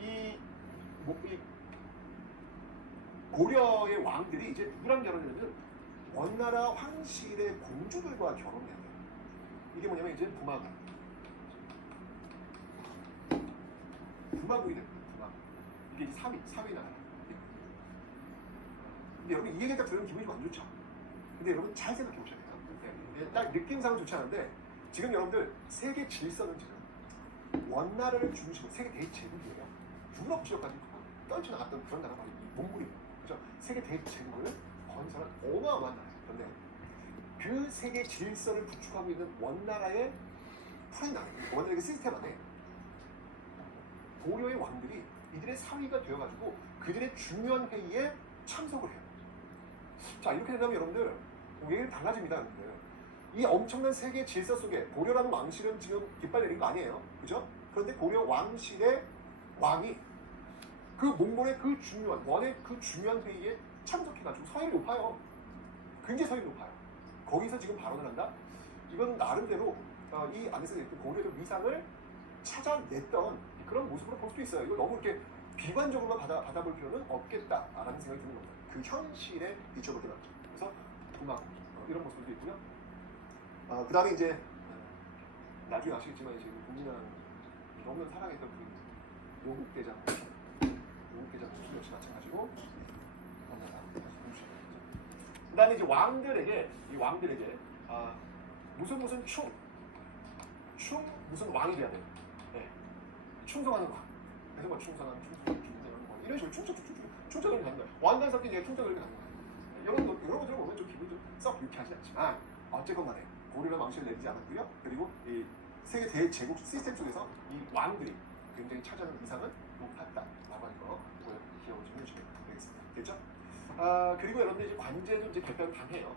이 고려의 왕들이 이제 누구랑 결혼했냐면 원나라 황실의 공주들과 결혼을 해요. 이게 뭐냐면 이제 부마국이 됩니다. 부마국. 이게 이제 4위 나라. 근데 여러분 이 얘기 딱 들으면 기분이 안 좋죠. 근데 여러분 잘 생각해 보셔야 돼요. 딱 느낌상은 좋지 않은데 지금 여러분들 세계 질서는 지금 원나라를 중심으로 세계 대제국이에요. 유럽 지역까지 떨쳐나갔던 그런 나라가 바로 이 몽골입니다. 그죠? 세계 대제국을 건설한 어마어마한 나라예요. 그런데 그 세계 질서를 구축하고 있는 원나라의 프라임 안에, 원나라의 시스템 안에 고려의 왕들이 이들의 사위가 되어가지고 그들의 중요한 회의에 참석을 해요. 자, 이렇게 된다면 여러분들 왜 달라집니다, 여러분들. 이 엄청난 세계 질서 속에 고려라는 왕실은 지금 깃발 내린 거 아니에요, 그죠? 그런데 고려 왕실의 왕이 그 몽골의 그 중요한 원의 그 중요한 회의에 참석해가지고 서열이 높아요. 굉장히 서열이 높아요. 거기서 지금 발언을 한다. 이건 나름대로 이 안에서 고려의 위상을 찾아냈던 그런 모습으로 볼 수도 있어요. 이거 너무 이렇게 비관적으로만 받아볼 필요는 없겠다라는 생각이 드는 겁니다. 그 현실에 비춰볼 때 맞죠. 그래서 도망 이런 모습도 있고요. 그 다음에 이제 나중에 아시겠지만 이제 국민은 너무나 사랑했던 그 용국대장 모습 역시 마찬가지로 그 다음에 이제 왕들에게 무슨 충 무슨 왕이 돼야 돼요. 네. 충성하는 왕. 그래서 뭐 충성하는 왕 이런 식으로 충성을 가는 거예요. 왕관 섞인 이제 충성을 이렇게 가는 거예요. 이런 것들을 보면 좀 기분이 좀 썩 유쾌하지 않지만 어쨌건 간에 고려가 망신을 내리지 않았고요. 그리고 이 세계 대제국 시스템 속에서 이 왕들이 굉장히 차지하는 위상은 높았다라고 하는 거 기억을 좀 해주시면 되겠습니다. 됐죠? 그리고 여러분들 이제 관제도 이제 개편 당해요.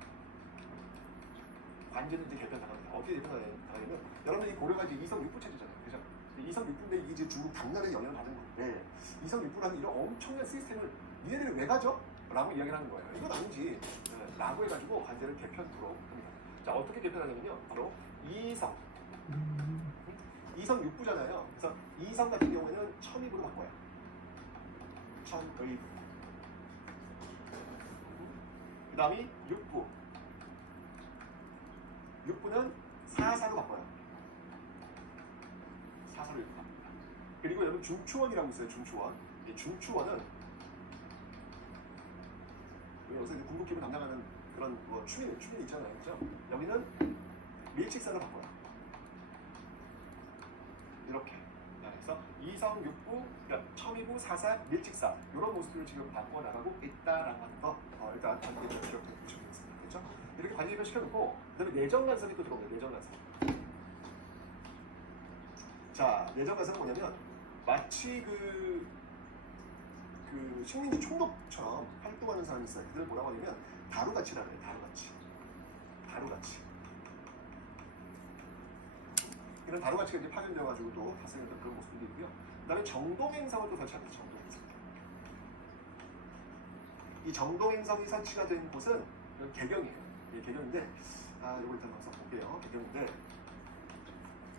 관제도 이제 개편 당합니다. 어떻게 개편 당하냐면 여러분들 이 고려가 이제 이성 육부 체제잖아요. 그죠? 이성 육부인데 이제 중국 당나라의 영향을 받은 건데 이성 육부라는 이런 엄청난 시스템을 니네들이 왜 가져? 라고 이야기를 하는 거예요. 이건 아니지. 라고 해가지고 관제를 개편토록 합니다. 자, 어떻게 개편하냐면요. 바로 이성 육부잖아요. 그래서 이성 같은 경우에는 첨입으로 바꿔요. 첨의. 그 다음이 육부는 사사로 바꿔요. 사사로 이렇게 바꿉니다. 그리고 여러분 중추원이라고 있어요. 중추원. 이 중추원은 여기서 이제 궁극기를 담당하는 그런 뭐 추민 있잖아요. 그죠? 여기는 밀칙사로 바꿔요. 이렇게. 그래서 이성, 육부, 그러니까 첨이부, 사사, 밀칙사 이런 모습들을 지금 바꿔 나가고 있다라고 하는 거 일단 관계를 기억해 주시면 되겠습니다. 그렇죠? 이렇게 관계를 시켜놓고 그다음에 내정간섭이 또 들어옵니다. 내정간섭. 자, 내정간섭은 뭐냐면 마치 그 식민지 총독처럼 활동하는 사람이 있어요. 그들 뭐라고 하냐면 다루가치라고 해요. 다루가치. 이런 다루가치가 이제 파견되어가지고 또 다스리는 그런 모습들이 있고요. 그 다음에 정동행성을 또 설치합니다. 정동행성. 이 정동행성이 설치가 된 곳은 개경이에요. 예, 개경인데 요거 일단 한번 볼게요. 개경인데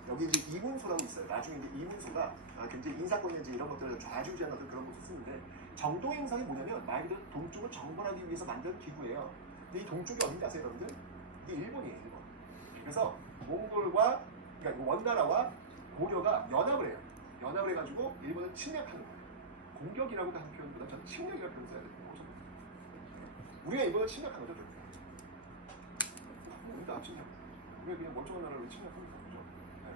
여기 이제 이문소라고 있어요. 나중에 이제 이문소가 굉장히 인사권이나 이런 것들을 좌지우지하는 어떤 그런 모습을 쓰는데 정동행성이 뭐냐면 말 그대로 동쪽을 정벌하기 위해서 만든 기구예요. 근데 이 동쪽이 어딘지 아세요, 여러분들? 이게 일본이에요, 일본. 그래서 몽골과 그러니까 원나라와 고려가 연합을 해요. 연합을 해가지고 일본을 침략하는 거예요. 공격이라고 하는 표현보다 저는 침략이라고 표현 써야 되는 거죠. 우리가 일본을 침략한 거죠, 우리도 안 침략. 우리가 그냥 멀쩡한 나라를 침략하는 거죠. 네.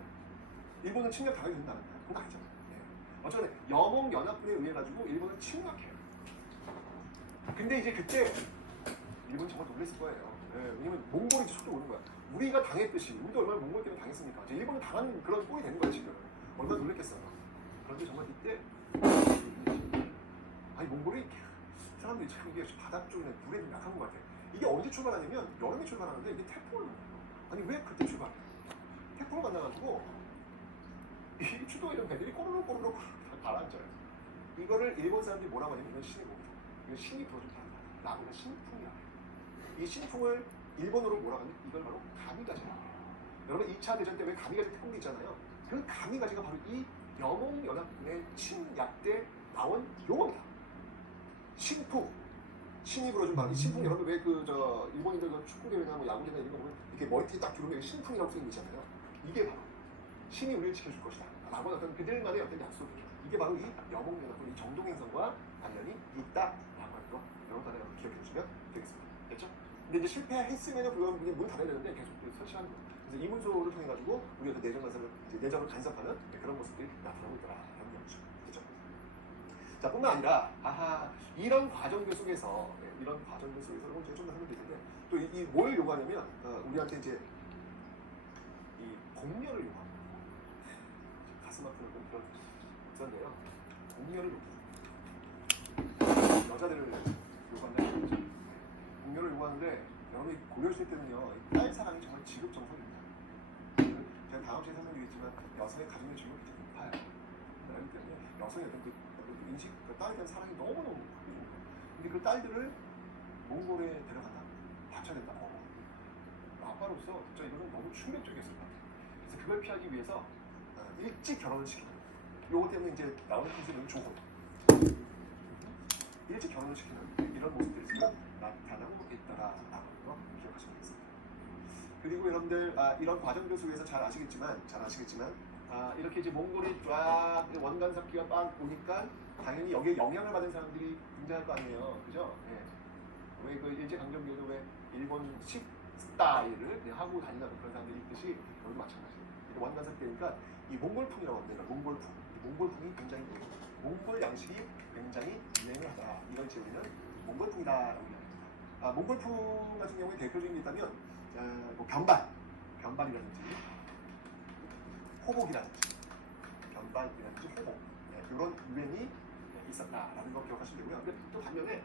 일본은 침략 당하게 된다는 거예요. 그건 아니잖아요. 네. 어쨌든 영몽연합군에 의해 가지고 일본을 침략해요. 근데 이제 그때 일본 정말 놀랐을 거예요. 네. 왜냐면 몽골이 속도 오는 거야. 우리가 당했듯이 우리도 얼마나 몽골 때문에 당했습니까? 이제 일본이 당한 그런 꼴이 되는 거예요 지금. 얼마나 놀랬겠어요. 그런데 정말 이때 아니 몽골이 사람들이 참 이게 바닥 쪽이나 물에 좀 약한 것 같아요. 이게 언제 출발하냐면 여름에 출발하는데 이게 태풍을 만나요. 아니 왜 그때 출발해요? 태풍을 만나가지고 이 추도에 이런 배들이 꼬르륵 가라앉아요. 이거를 일본 사람들이 뭐라고 하냐면 이건 신이 봅니다. 이건 신이 불어준다. 라고는 신풍이라고 해요. 이 신풍을 일본어로 뭐라고 하냐면 이걸 바로 가미가지라고 해요. 여러분 2차 대전 때 왜 가미가지 태풍이 있잖아요. 그 가미가지가 바로 이 영몽연합군의 침략 때 나온 용어입니다. 신풍. 신이 불어준 바로 이 신풍. 여러분 왜 일본인들 축구대회나 뭐 야구대회나 이런 거 보면 이렇게 머리띠 딱 두르면 신풍이라고 쓰는 거 있잖아요. 이게 바로 신이 우리를 지켜줄 것이다. 라고 어떤 그들만의 어떤 약속이죠. 이게 바로 이 영몽연합군 이 정동행성과 관련이 있다라고 하는 거 여러분 기억해 주시면 되겠습니다. 됐죠? 근데 이제 실패했음에도 불구하고 문 닫아야 되는데 계속 설치하는 거예요. 그래서 이문소를 통해 가지고 우리가 그 내정 간섭을 이제 내정을 간섭하는 그런 모습들이 나타나고 있더라라는 거죠. 그렇죠? 자, 뿐만 아니라 이런 과정들 속에서 이런 과정들 속에서 이건 제가 좀 더 설명드릴 텐데 또 이 뭘 요구하냐면 우리한테 이제 이 공멸을 요구합니다. 가슴 아픈 그런 있었네요. 공멸을 여자들을 요구한다는 거죠. 공멸을 요구하는데 여러분이 고려시대 때는요 딸 사랑이 정말 지극정성입니다. 제가 다음 주에 설명드리겠지만 여성의 가정의 중요가 굉장히 높아요. 그렇기 때문에 여성의 어떤 그 인식, 그 딸에 대한 사랑이 너무너무 크게 줍니다. 근데 그 딸들을 몽골에 데려간다. 바쳐야 된다. 아빠로서 진짜 이거는 너무 충격적이었을 것 같아요. 그래서 그걸 피하기 위해서 일찍 결혼을 시키는 요거 때문에 이제 나오는 컨셉은 조혼. 일찍 결혼을 시키는 이런 모습들이 지금 나타나고 있다라는 거 기억하시면 되겠습니다. 그리고 여러분들 이런 과정들 속에서 잘 아시겠지만 이렇게 이제 몽골이 쫙 원간섭기가 막 오니까 당연히 여기에 영향을 받은 사람들이 등장할 거 아니에요, 그죠? 네. 왜 그 일제 강점기에도 왜 일본식 스타일을 하고 다니는 그런 사람들이 있듯이 여기도 마찬가지예요. 원간섭기니까 이 몽골풍이라고 합니다. 몽골풍. 이 몽골풍이 굉장히 몽골 양식이 굉장히 유행을 하다. 이걸 이제 우리는 몽골풍이다라고 이야기합니다. 몽골풍 같은 경우에 대표적인 게 있다면 뭐 변발이라든지 호복이라든지 변발이라든지 호복 이런 유행이 있었다라는 걸 기억하시면 되고요. 근데 또 반면에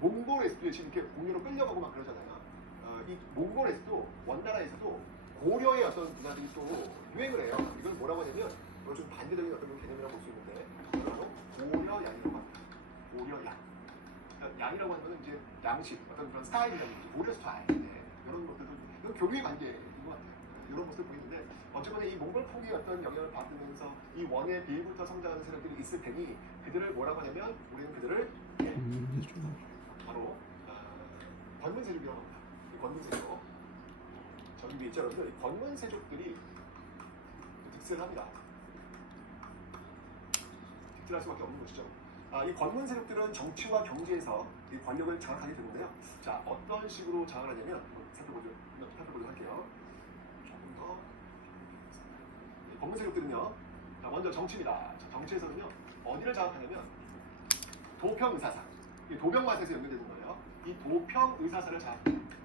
몽골에서도 이렇게 공유로 끌려가고 막 그러잖아요. 이 몽골에서도 원나라에서도 고려의 어떤 문화들이 또 유행을 해요. 이걸 뭐라고 하냐면 이걸 좀 반대적인 어떤 개념이라고 볼 수 있는데 바로 고려양이라고 합니다. 고려양. 그러니까 양이라고 하는 것은 이제 양식, 어떤 그런 스타일이라든지 고려 스타일 이런 것들도 이건 교류의 관계인 것 같아요. 이런 모습을 보이는데 어쨌거나 이 몽골풍의 어떤 영향을 받으면서 이 원의 비일부터 성장하는 세력들이 있을 테니 그들을 뭐라고 하냐면 우리는 그들을 바로 권문세족이라고 합니다. 이 권문세족 저기 있죠 여러분들. 이 권문세족들이 득세를 합니다. 득세할 수밖에 없는 것이죠. 이 권문 세력들은 정치와 경제에서 이 권력을 장악하게 되는데요. 자, 어떤 식으로 장악을 하냐면 살펴보도록 할게요. 조금 더. 권문 세력들은요. 자, 먼저 정치입니다. 자, 정치에서는요. 어디를 장악하냐면 도평의사사. 이 도병맛에서 연결되는 거예요. 이 도평의사사를 장악합니다.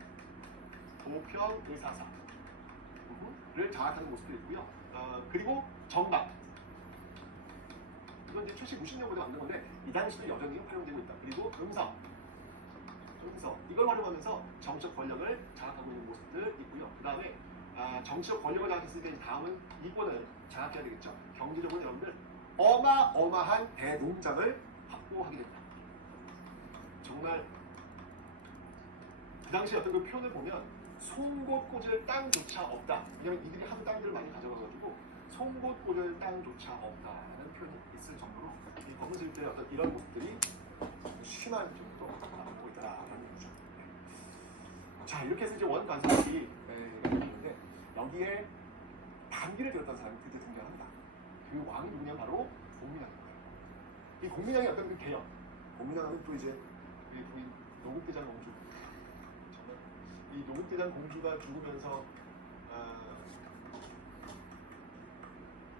도평의사사를 장악하는 모습도 있고요. 그리고 정박. 이건 이제 최씨 90년부터 만든 건데 이 당시도 여전히 활용되고 있다. 그리고 음성 이걸 활용하면서 정치적 권력을 장악하고 있는 모습들 있고요. 그 다음에 정치적 권력을 장악했을 때 다음은 이권을 장악해야 되겠죠. 경제적으로 여러분들 어마어마한 대농장을 확보하게 됩니다. 정말 그 당시 어떤 그 표현을 보면 송곳 꽂을 땅조차 없다. 왜냐면 이들이 한 땅들을 많이 가져가가지고 송곳 꽂을 땅조차 없다라는 표현이 있을 정도로 이 검은색들의 어떤 이런 모습들이 심한 정도로 나오고 있다라는 거죠. 자, 이렇게 해서 이제 원간섭이 있는데 여기에 반기를 들었던 사람이 드디어 등장합니다. 그 왕이 누구냐 바로 공민왕인 거예요. 이 공민왕의 어떤 그 개혁. 공민왕은 또 이제 우리 노국대장 공주. 정말 이 노국대장 공주가 죽으면서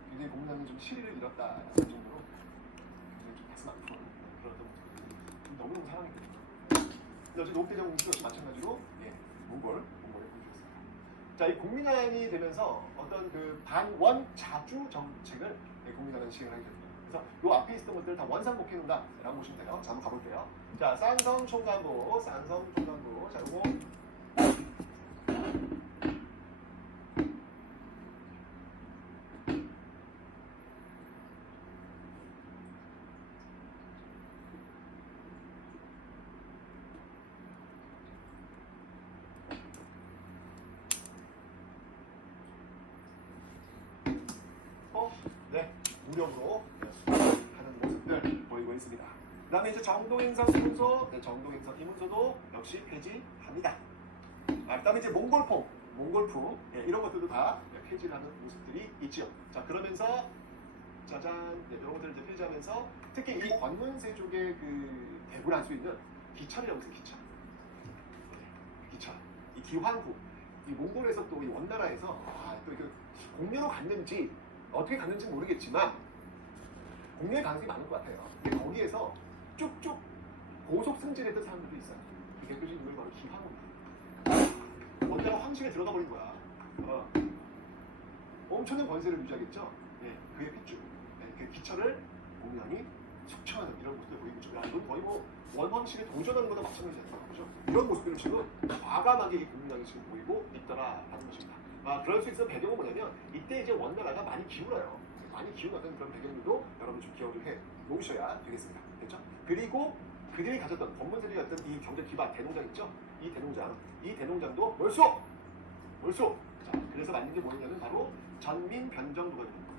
굉장히 공민왕이 좀 시리를 잃었다라는 정도로 굉장히 좀 가슴 아픈 그런 너무너무 사랑이 됩니다. 근데 어제 노국대장 공주도 역시 마찬가지로 몽골의 공주였습니다. 자, 이 공민왕이 되면서 어떤 그 반원 자주 정책을 공민왕은 시행하게 됩니다. 그래서 요 앞에 있었던 것들을 다 원상복귀해놓는다라고 보시면 돼요. 자, 한번 가볼게요. 자, 쌍성 총관부. 자, 요거 무력으로 하는 모습들 보이고 있습니다. 그 다음에 이제 정동행성 이문소, 정동행성 이문소도 역시 폐지합니다. 그 다음에 이제 몽골풍 이런 것들도 다 폐지하는 모습들이 있죠. 자, 그러면서 짜잔 이런 것들을 이제 폐지하면서 특히 이 권문세족의 그 대부를 할 수 있는 기철이라고 있어요. 기철. 이 기환후. 이 몽골에서 또 이 원나라에서 또 이거 공료로 갔는지 어떻게 갔는지 모르겠지만 공료의 가능성이 많을 것 같아요. 근데 거기에서 쭉쭉 고속 승진했던 사람들도 있어요. 그 대표적인 인물이 바로 기황후. 원나라 황실에 들어가 버린 거야. 엄청난 권세를 유지하겠죠. 네, 그의 핏줄, 네, 그 기철을 공명이 숙청하는 이런 모습을 보이고 있죠. 이건 거의 뭐 원황실에 도전하는 거나 마찬가지 않습니까? 그죠? 이런 모습들을 지금 과감하게 이 공명이 지금 보이고 있더라라는 것입니다. 그럴 수 있는 배경은 뭐냐면 이때 이제 원나라가 많이 기울어요. 많이 기울었던 그런 배경들도 여러분 좀 기억을 해 놓으셔야 되겠습니다. 됐죠? 그리고 그들이 가졌던 권문세력이 가졌던 이 경제 기반 대농장 있죠? 이 대농장도 몰수! 자, 그래서 만든 게 뭐냐면 바로 전민변정도감입니다.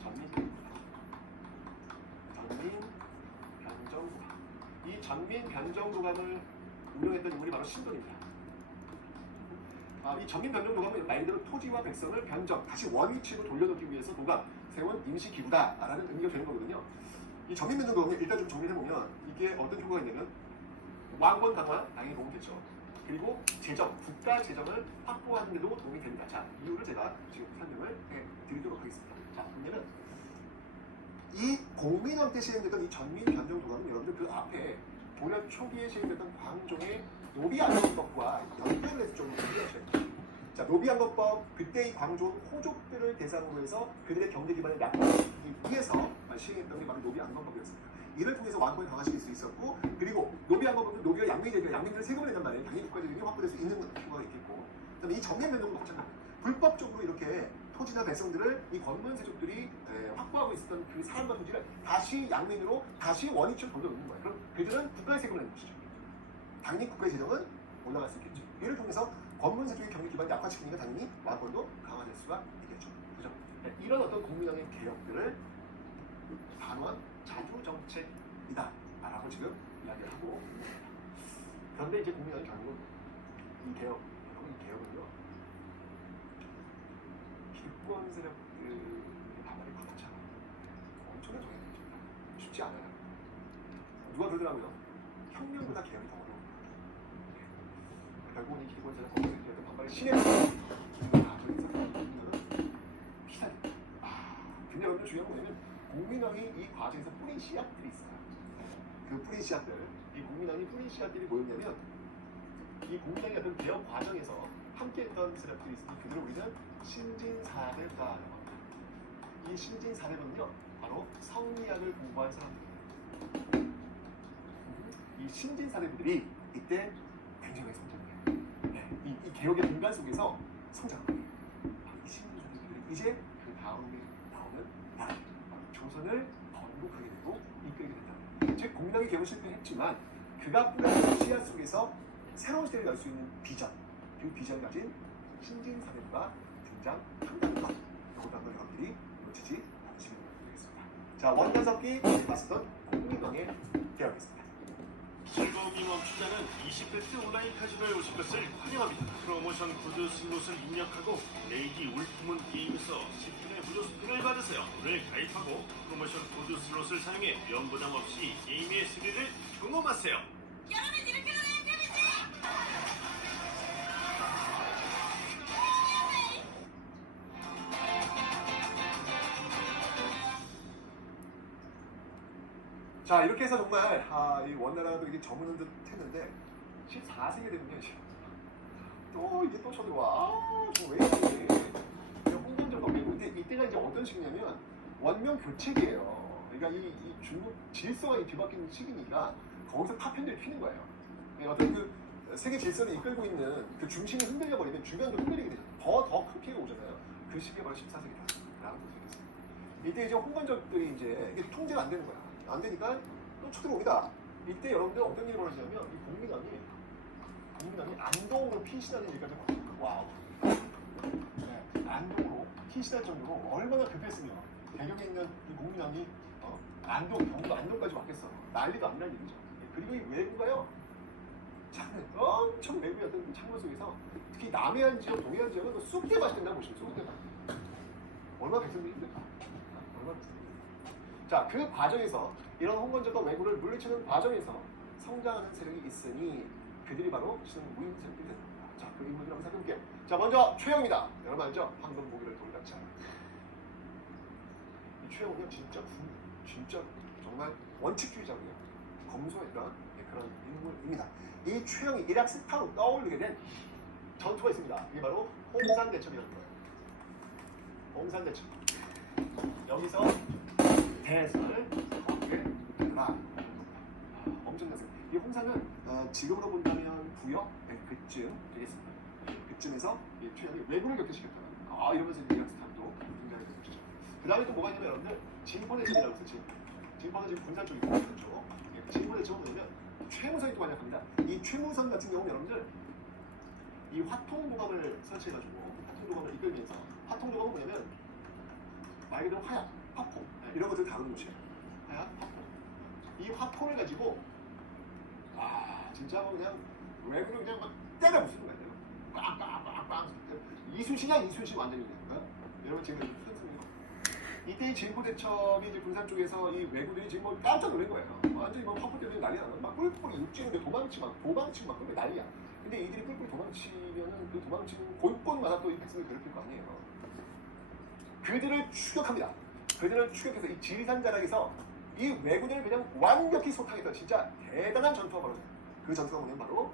전민변정도감. 이 전민변정도감을 운영했던 인물이 바로 신돈입니다. 이 전민변정도감은 말 그대로 토지와 백성을 변정, 다시 원위치로 돌려놓기 위해서 도감, 세운 임시기구다라는 의미가 되는 거거든요. 이 전민변정도감을 일단 좀 정리를 해보면 이게 어떤 효과가 있냐면 왕권 강화, 당연히 도움이 되죠. 그리고 재정, 국가 재정을 확보하는 데도 도움이 됩니다. 자, 이유를 제가 지금 설명을 해드리도록 하겠습니다. 자, 왜냐면 이 공민왕 때 시행됐던 이 전민변정도감은 여러분들 그 앞에 도련 초기에 시행됐던 광종의 노비안건법과 연결을 해서 좀 이해하셔야 돼요. 자, 노비안건법, 그때 이 광종은 호족들을 대상으로 해서 그들의 경제 기반을 약화시키기 위해서 시행했던 게 바로 노비안건법이었습니다. 이를 통해서 왕권을 강화시킬 수 있었고, 그리고 노비안건법은 노비가 양민이 되니까 양민들은 세금을 낸단 말이에요. 당연히 국가재정이 확보될 수 있는 효과가 있겠고, 그다음에 이 전민변정도 마찬가지입니다. 불법적으로 이렇게 토지나 백성들을 이 권문세족들이 확보하고 있었던 그 사람과 토지를 다시 양민으로 다시 원위치로 돌려놓는 거예요. 그럼 그들은 국가의 세금을 내는 것이죠. 당연히 국가의 재정은 올라갈 수 있겠죠. 이를 통해서 권문세족의 경제 기반을 약화시키니까 당연히 왕권도 강화될 수가 있겠죠. 그죠? 이런 어떤 국민왕의 개혁들을 단원 자주정책이다 라고 지금 이야기를 하고, 그런데 이제 국민왕이 결국은 이 개혁은요 기득권 세력들의 반발이 많잖아. 엄청난 정해입니다. 쉽지 않아요. 누가 그러더라고요. 혁명보다 개혁이 더 어려운 거예요. 결국은 이 기득권 세력 세력들의 반발이 심해서 피살입니다. 근데 여러분 중요한 건 뭐냐면 국민왕이 이 과정에서 뿌린 씨앗들이 있어요. 그 뿌린 씨앗들, 이 국민왕이 뿌린 씨앗들이 뭐였냐면 이 국민왕의 어떤 개혁 과정에서 함께했던 세력들이 있으니 그들을 우리는 신진사대부라고 합니다. 이 신진사대부는요 바로 성리학을 공부한 사람들이에요. 이 신진사대부들이 이때 굉장히 성장해요. 이 개혁의 공간 속에서 성장합니다. 이 신진사대부들이 이제 그 다음에 나오는 나라, 조선을 건국하게 되고 이끌게 된다. 즉 공민왕이 개혁을 실패했지만 그가 뿌려진 씨앗 속에서 새로운 시대를 열 수 있는 비전, 그 비전을 가진 신진사대부가 등장한다는 것, 이것도 한번 여러분들이 놓치지 않으시면 되겠습니다. 자, 원단석기 봤었던 공민왕의 개혁이었습니다. 즐거움이 멈추지 않은 20배트 온라인 카지노에 오신 것을 환영합니다. 프로모션 코드 슬롯을 입력하고 레이디 울프문 게임에서 10분의 무료 스피를 받으세요. 오늘 가입하고 프로모션 코드 슬롯을 사용해 면부담 없이 게임의 스릴을 경험하세요. 여러분 이렇게 하는 재밌지? 자, 이렇게 해서 정말 이 원나라도 이게 저무는 듯 했는데 14세기 되면요 또 이제 또 쳐들어와. 왜 이래? 홍련적 넘기고. 근데 이때가 이제 어떤 시기냐면 원명 교체기예요. 그러니까 이 중국 질서가 뒤바뀌는 시기니까 거기서 파편들이 피는 거예요. 어떤 그 세계 질서를 이끌고 있는 그 중심이 흔들려 버리면 주변도 흔들리게 되죠. 더 큰 피해가 오잖아요. 그 시기가 바로 14세기다라는 것을 얘기했습니다. 이때 이제 홍건적들이 이제 이게 통제가 안 되는 거야. 안 되니까 또 쳐들어옵니다. 이때 여러분들 어떤 일이 벌어지냐면 이 국민왕이 안동으로 피신하는 일까지 벌어집니다. 와우. 네, 안동으로 피신할 정도로 얼마나 급했으면 배경에 있는 이 국민왕이 경기도 안동까지 왔겠어. 난리도 안 날 일이죠. 그리고 이 외구가요. 엄청 외구였던 그 창문 속에서 특히 남해안 지역, 동해안 지역은 또 쑥대 맛이 된다고 보시면 쑥대 맛. 얼마나 백성들이 힘들까. 얼마나 자, 그 과정에서 이런 홍건적과 왜구를 물리치는 과정에서 성장하는 세력이 있으니 그들이 바로 신무임 세력들이 되는 겁니다. 자, 그 인물들 한번 살펴볼게요. 자, 먼저 최영입니다. 여러분 알죠? 황금 고기를 돌같이 하는. 이 최영은요, 진짜 정말 원칙주의자고요. 검소했던 그런 인물입니다. 이 최영이 일약스타로 떠올리게 된 전투가 있습니다. 이게 바로 홍산대첩이라는 거예요. 홍산대첩. 여기서 대선을 거기에 라 엄청났어요. 이 홍산은 지금으로 본다면 부여 그쯤 되겠습니다. 그쯤에서 이 최영이 왜군을 격퇴시켰다. 이러면서 일약스타도 굉장히 좋죠. 그 다음에 또 뭐가 있냐면 여러분들 진포대첩이라고 있어요. 진포는 지금 군산 쪽이고 그렇죠. 진포대첩은 뭐냐면 최무선이 또 관여합니다. 이 최무선 같은 경우는 여러분들 이 화통도감을 설치해가지고 화통도감을 이끌면서 화통도감은 뭐냐면 말 그대로 화약, 화포 이런 것들 다루는 곳이에요. 화약, 화포. 이 화포를 가지고 진짜 그냥 외국을 그냥 막 때려 부수는 거예요. 빵빵빵빵. 이순신 완전히 그냥. 여러분 지금 현승이요. 이때 이 진포대첩이 이제 군산 쪽에서 이 왜구들이 지금 뭐 깜짝 놀란 거예요. 완전히 뭐 화포 때문에 난리 나는 막 뿔뿔이 육지는데 도망치고 막 난리야. 근데 이들이 뿔뿔이 도망치면은 그 도망치는 곳곳마다 또 이 백성을 괴롭힐 거 아니에요. 그들을 추격합니다. 그들을 추격해서 이 지리산 자락에서 이 왜군을 그냥 완벽히 소탕했던 진짜 대단한 전투가 벌어져요. 그 전투가 뭐냐면 바로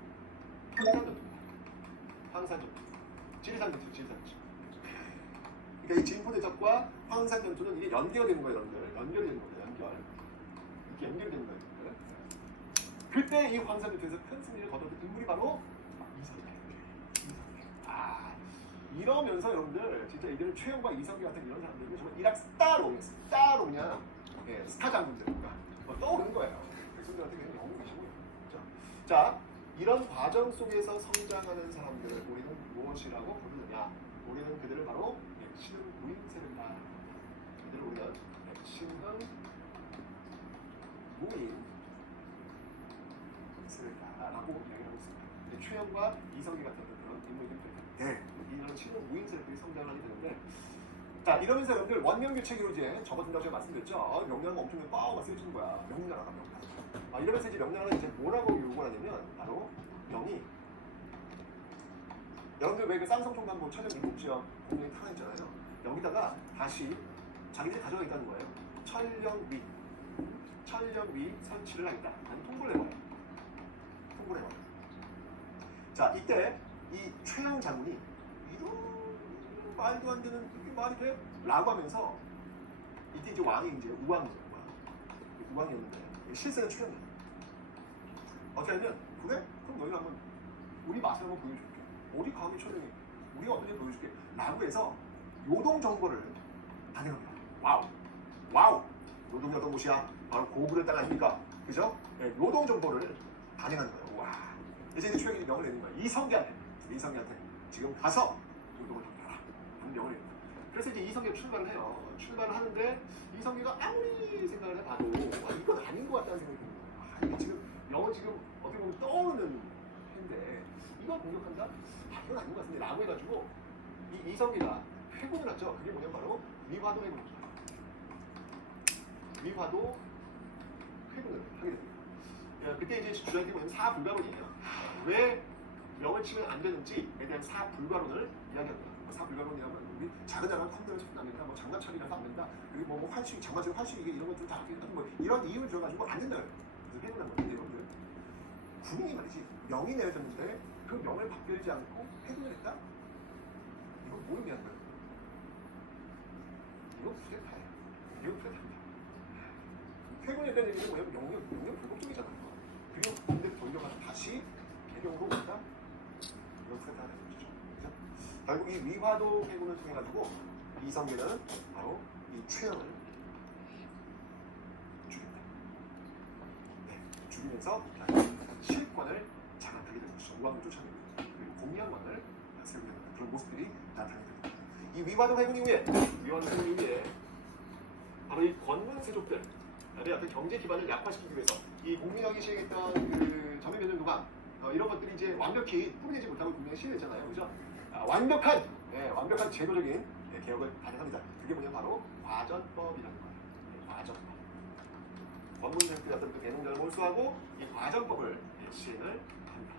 황산전투입니다. 황산전투. 지리산전투. 그러니까 이 진포대첩과 황산전투는 이게 연계가 되는 거예요, 여러분들. 연결이 되는 겁니다. 이렇게 연결이 되는 거예요. 그때 이 황산전투에서 큰 승리를 거뒀던 인물이 바로 이성계예요. 이러면서 여러분들 진짜 이들은 최영과 이성계 같은 이런 사람들은 정말 일학 스타로 그냥 스타 장군들인가 떠오르는 거예요. 백성들한테 그냥 영웅 계시고요. 자, 이런 과정 속에서 성장하는 사람들을 우리는 무엇이라고 부르느냐? 우리는 그들을 바로 신흥 무인세력이다. 그들을 우리는 신흥 무인세력이다라고 이야기하고 있습니다. 최영과 이성계 같은 그런 인물들이 이런 신흥 무인세력들이 성장을 하게 되는데, 자, 이러면서 여러분들 원명규체기로 이제 접어든다고 제가 말씀드렸죠. 명나라가 엄청나게 빠우가 세지는 거야. 명나라가. 이러면서 이제 명나라가 이제 뭐라고 요구를 하냐면 바로 명이 여러분들 왜 그 쌍성총관부 천령 일국지역 공명이 탄핵했잖아요. 여기다가 다시 자기들이 가져가겠다는 거예요. 천령위 설치를 하겠다. 아니 통보를 해봐요. 자, 이때 이 최영 장군이 이런 말도 안 되는 이게 말이 돼? 라고 하면서 이때 이제 왕이 이제 우왕이었는데 실세는 최영이에요. 어떻게 하면 그래? 그럼 너희가 한번 우리 맛을 한번 보여줄게. 어디 강의 최영이 우리가 어떤지 보여줄게. 라고 해서 요동 정보를 단행합니다. 와우. 요동이 어떤 곳이야? 바로 고구려 땅 아닙니까? 그죠? 네, 요동 정보를 단행하는 거예요. 와. 이제 최영이 명을 내는 거예요. 이성계한테 지금 가서 요동을 잡아라. 하는 명을 내는 거예요. 그래서 이제 이성계가 출발을 해요. 출발을 하는데 이성계가 아무리 생각을 해봐도 이건 아닌 것 같다는 생각이 듭니다. 이게 지금 영어 지금 어떻게 보면 떠오르는 해인데 이걸 공격한다? 이건 아닌 것 같은데 라고 해가지고 이 이성계가 회군을 하죠. 그게 뭐냐면 바로 위화도 회군입니다. 위화도 회군을 하게 됩니다. 그때 이제 주장이 뭐냐면 사불가론이에요. 왜 명을 치면 안 되는지에 대한 사불가론을 이야기합니다. 사불가론이라면 우리 작은 나라는 컴퓨터에서 안 된다, 뭐 장갑 처리라서 안 된다, 그리고 뭐 활식, 장갑처럼 활식 이런 것들 다 안 된다, 뭐 이런 이유를 들어가지고 안 된다. 그래서 회군한 건데 여러분들 군인이 말이지 명이 내려졌는데 그 명을 받들지 않고 회군을 했다? 이건 뭐를 위한 거예요? 이건 부대타예요. 이건 부대타입니다. 회군에 대한 얘기는 뭐냐면 영역 불법적이잖아요. 그리고 군대를 돌려가서 다시 개경으로 온다? 이건 부대타가 되는 것이죠. 그죠? 결국 이 위화도 회군을 통해 가지고 이성계는 바로 이 최영을 죽인다. 죽이면서 실권을 장악하게 되는 것이죠. 우왕을 쫓아내고 그리고 공양왕을 세우게 되는 그런 모습들이 나타나게 됩니다. 이 위화도 회군 이후에 바로 이 권문세족들 어떤 경제 기반을 약화시키기 위해서 이 공민왕이 시행했던 그 전면변경 도감 이런 것들이 이제 완벽히 뿌리내지 못하고 분명히 시행했잖아요, 그죠? 완벽한 제도적인 개혁을 단행합니다. 그게 뭐냐 바로 과전법이라는 거예요. 과전법. 권문세족들이 어떤 그 대농자를 몰수하고 이 과전법을 시행을 합니다.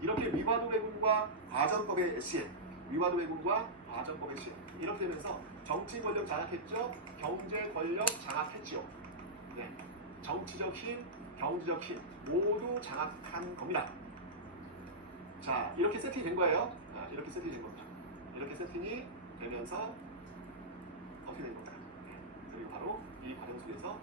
이렇게 위바드 왜군과 과전법의 시행, 위바드 왜군과 과전법의 시행 이렇게 되면서 정치 권력 장악했죠, 경제 권력 장악했죠. 네, 정치적 힘, 경제적 힘 모두 장악한 겁니다. 자, 이렇게 세팅이 된 거예요. 이렇게 세팅이 된 겁니다. 이렇게 세팅이 되면서 어떻게 된 겁니까? 네, 그리고 바로 이 과정 속에서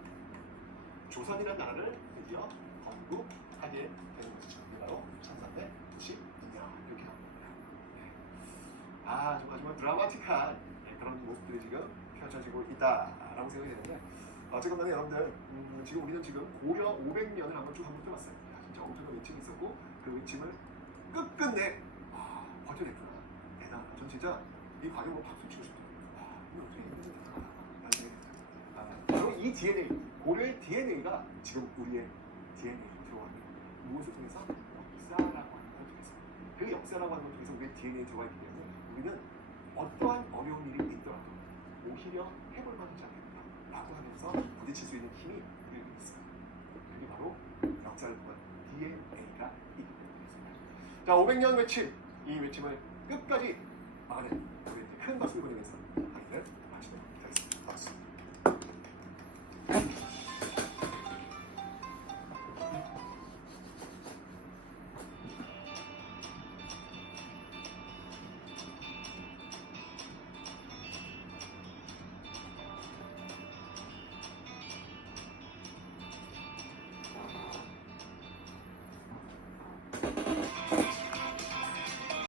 조선이라는 나라를 드디어 건국하게 되는 것이죠. 이게 바로 1392년 이렇게 나옵니다. 아, 정말 드라마틱한 그런 모습들이 지금 펼쳐지고 있다라고 생각이 되는데 어쨌건 간에 여러분들 지금 우리는 지금 고려 500년을 한번 쭉 한번 들어봤어요. 진짜 엄청난 위침이 있었고 그 위침을 끝끝내 버텨냈구나. 대단하다. 전 진짜 이 과정으로 박수 치고 싶어요. 이거 어떻게 이렇게 대단하다라는 생각이 듭니다. 바로 이 DNA, 고려의 DNA가 지금 우리의 DNA로 들어가는 무엇을 통해서? 역사라고 하는 걸 통해서. 그 역사라고 하는 걸 통해서 우리의 DNA에 들어가 있기 때문에 우리는 어떠한 어려운 일이 있더라도 오히려 해볼 만하지 않겠나 라고 하면서 부딪힐 수 있는 힘이 우리에게 있습니다. 그게 바로 역사를 통한 DNA가 있기 때문입니다. 자, 500년 외침, 이 외침을 끝까지 막아낸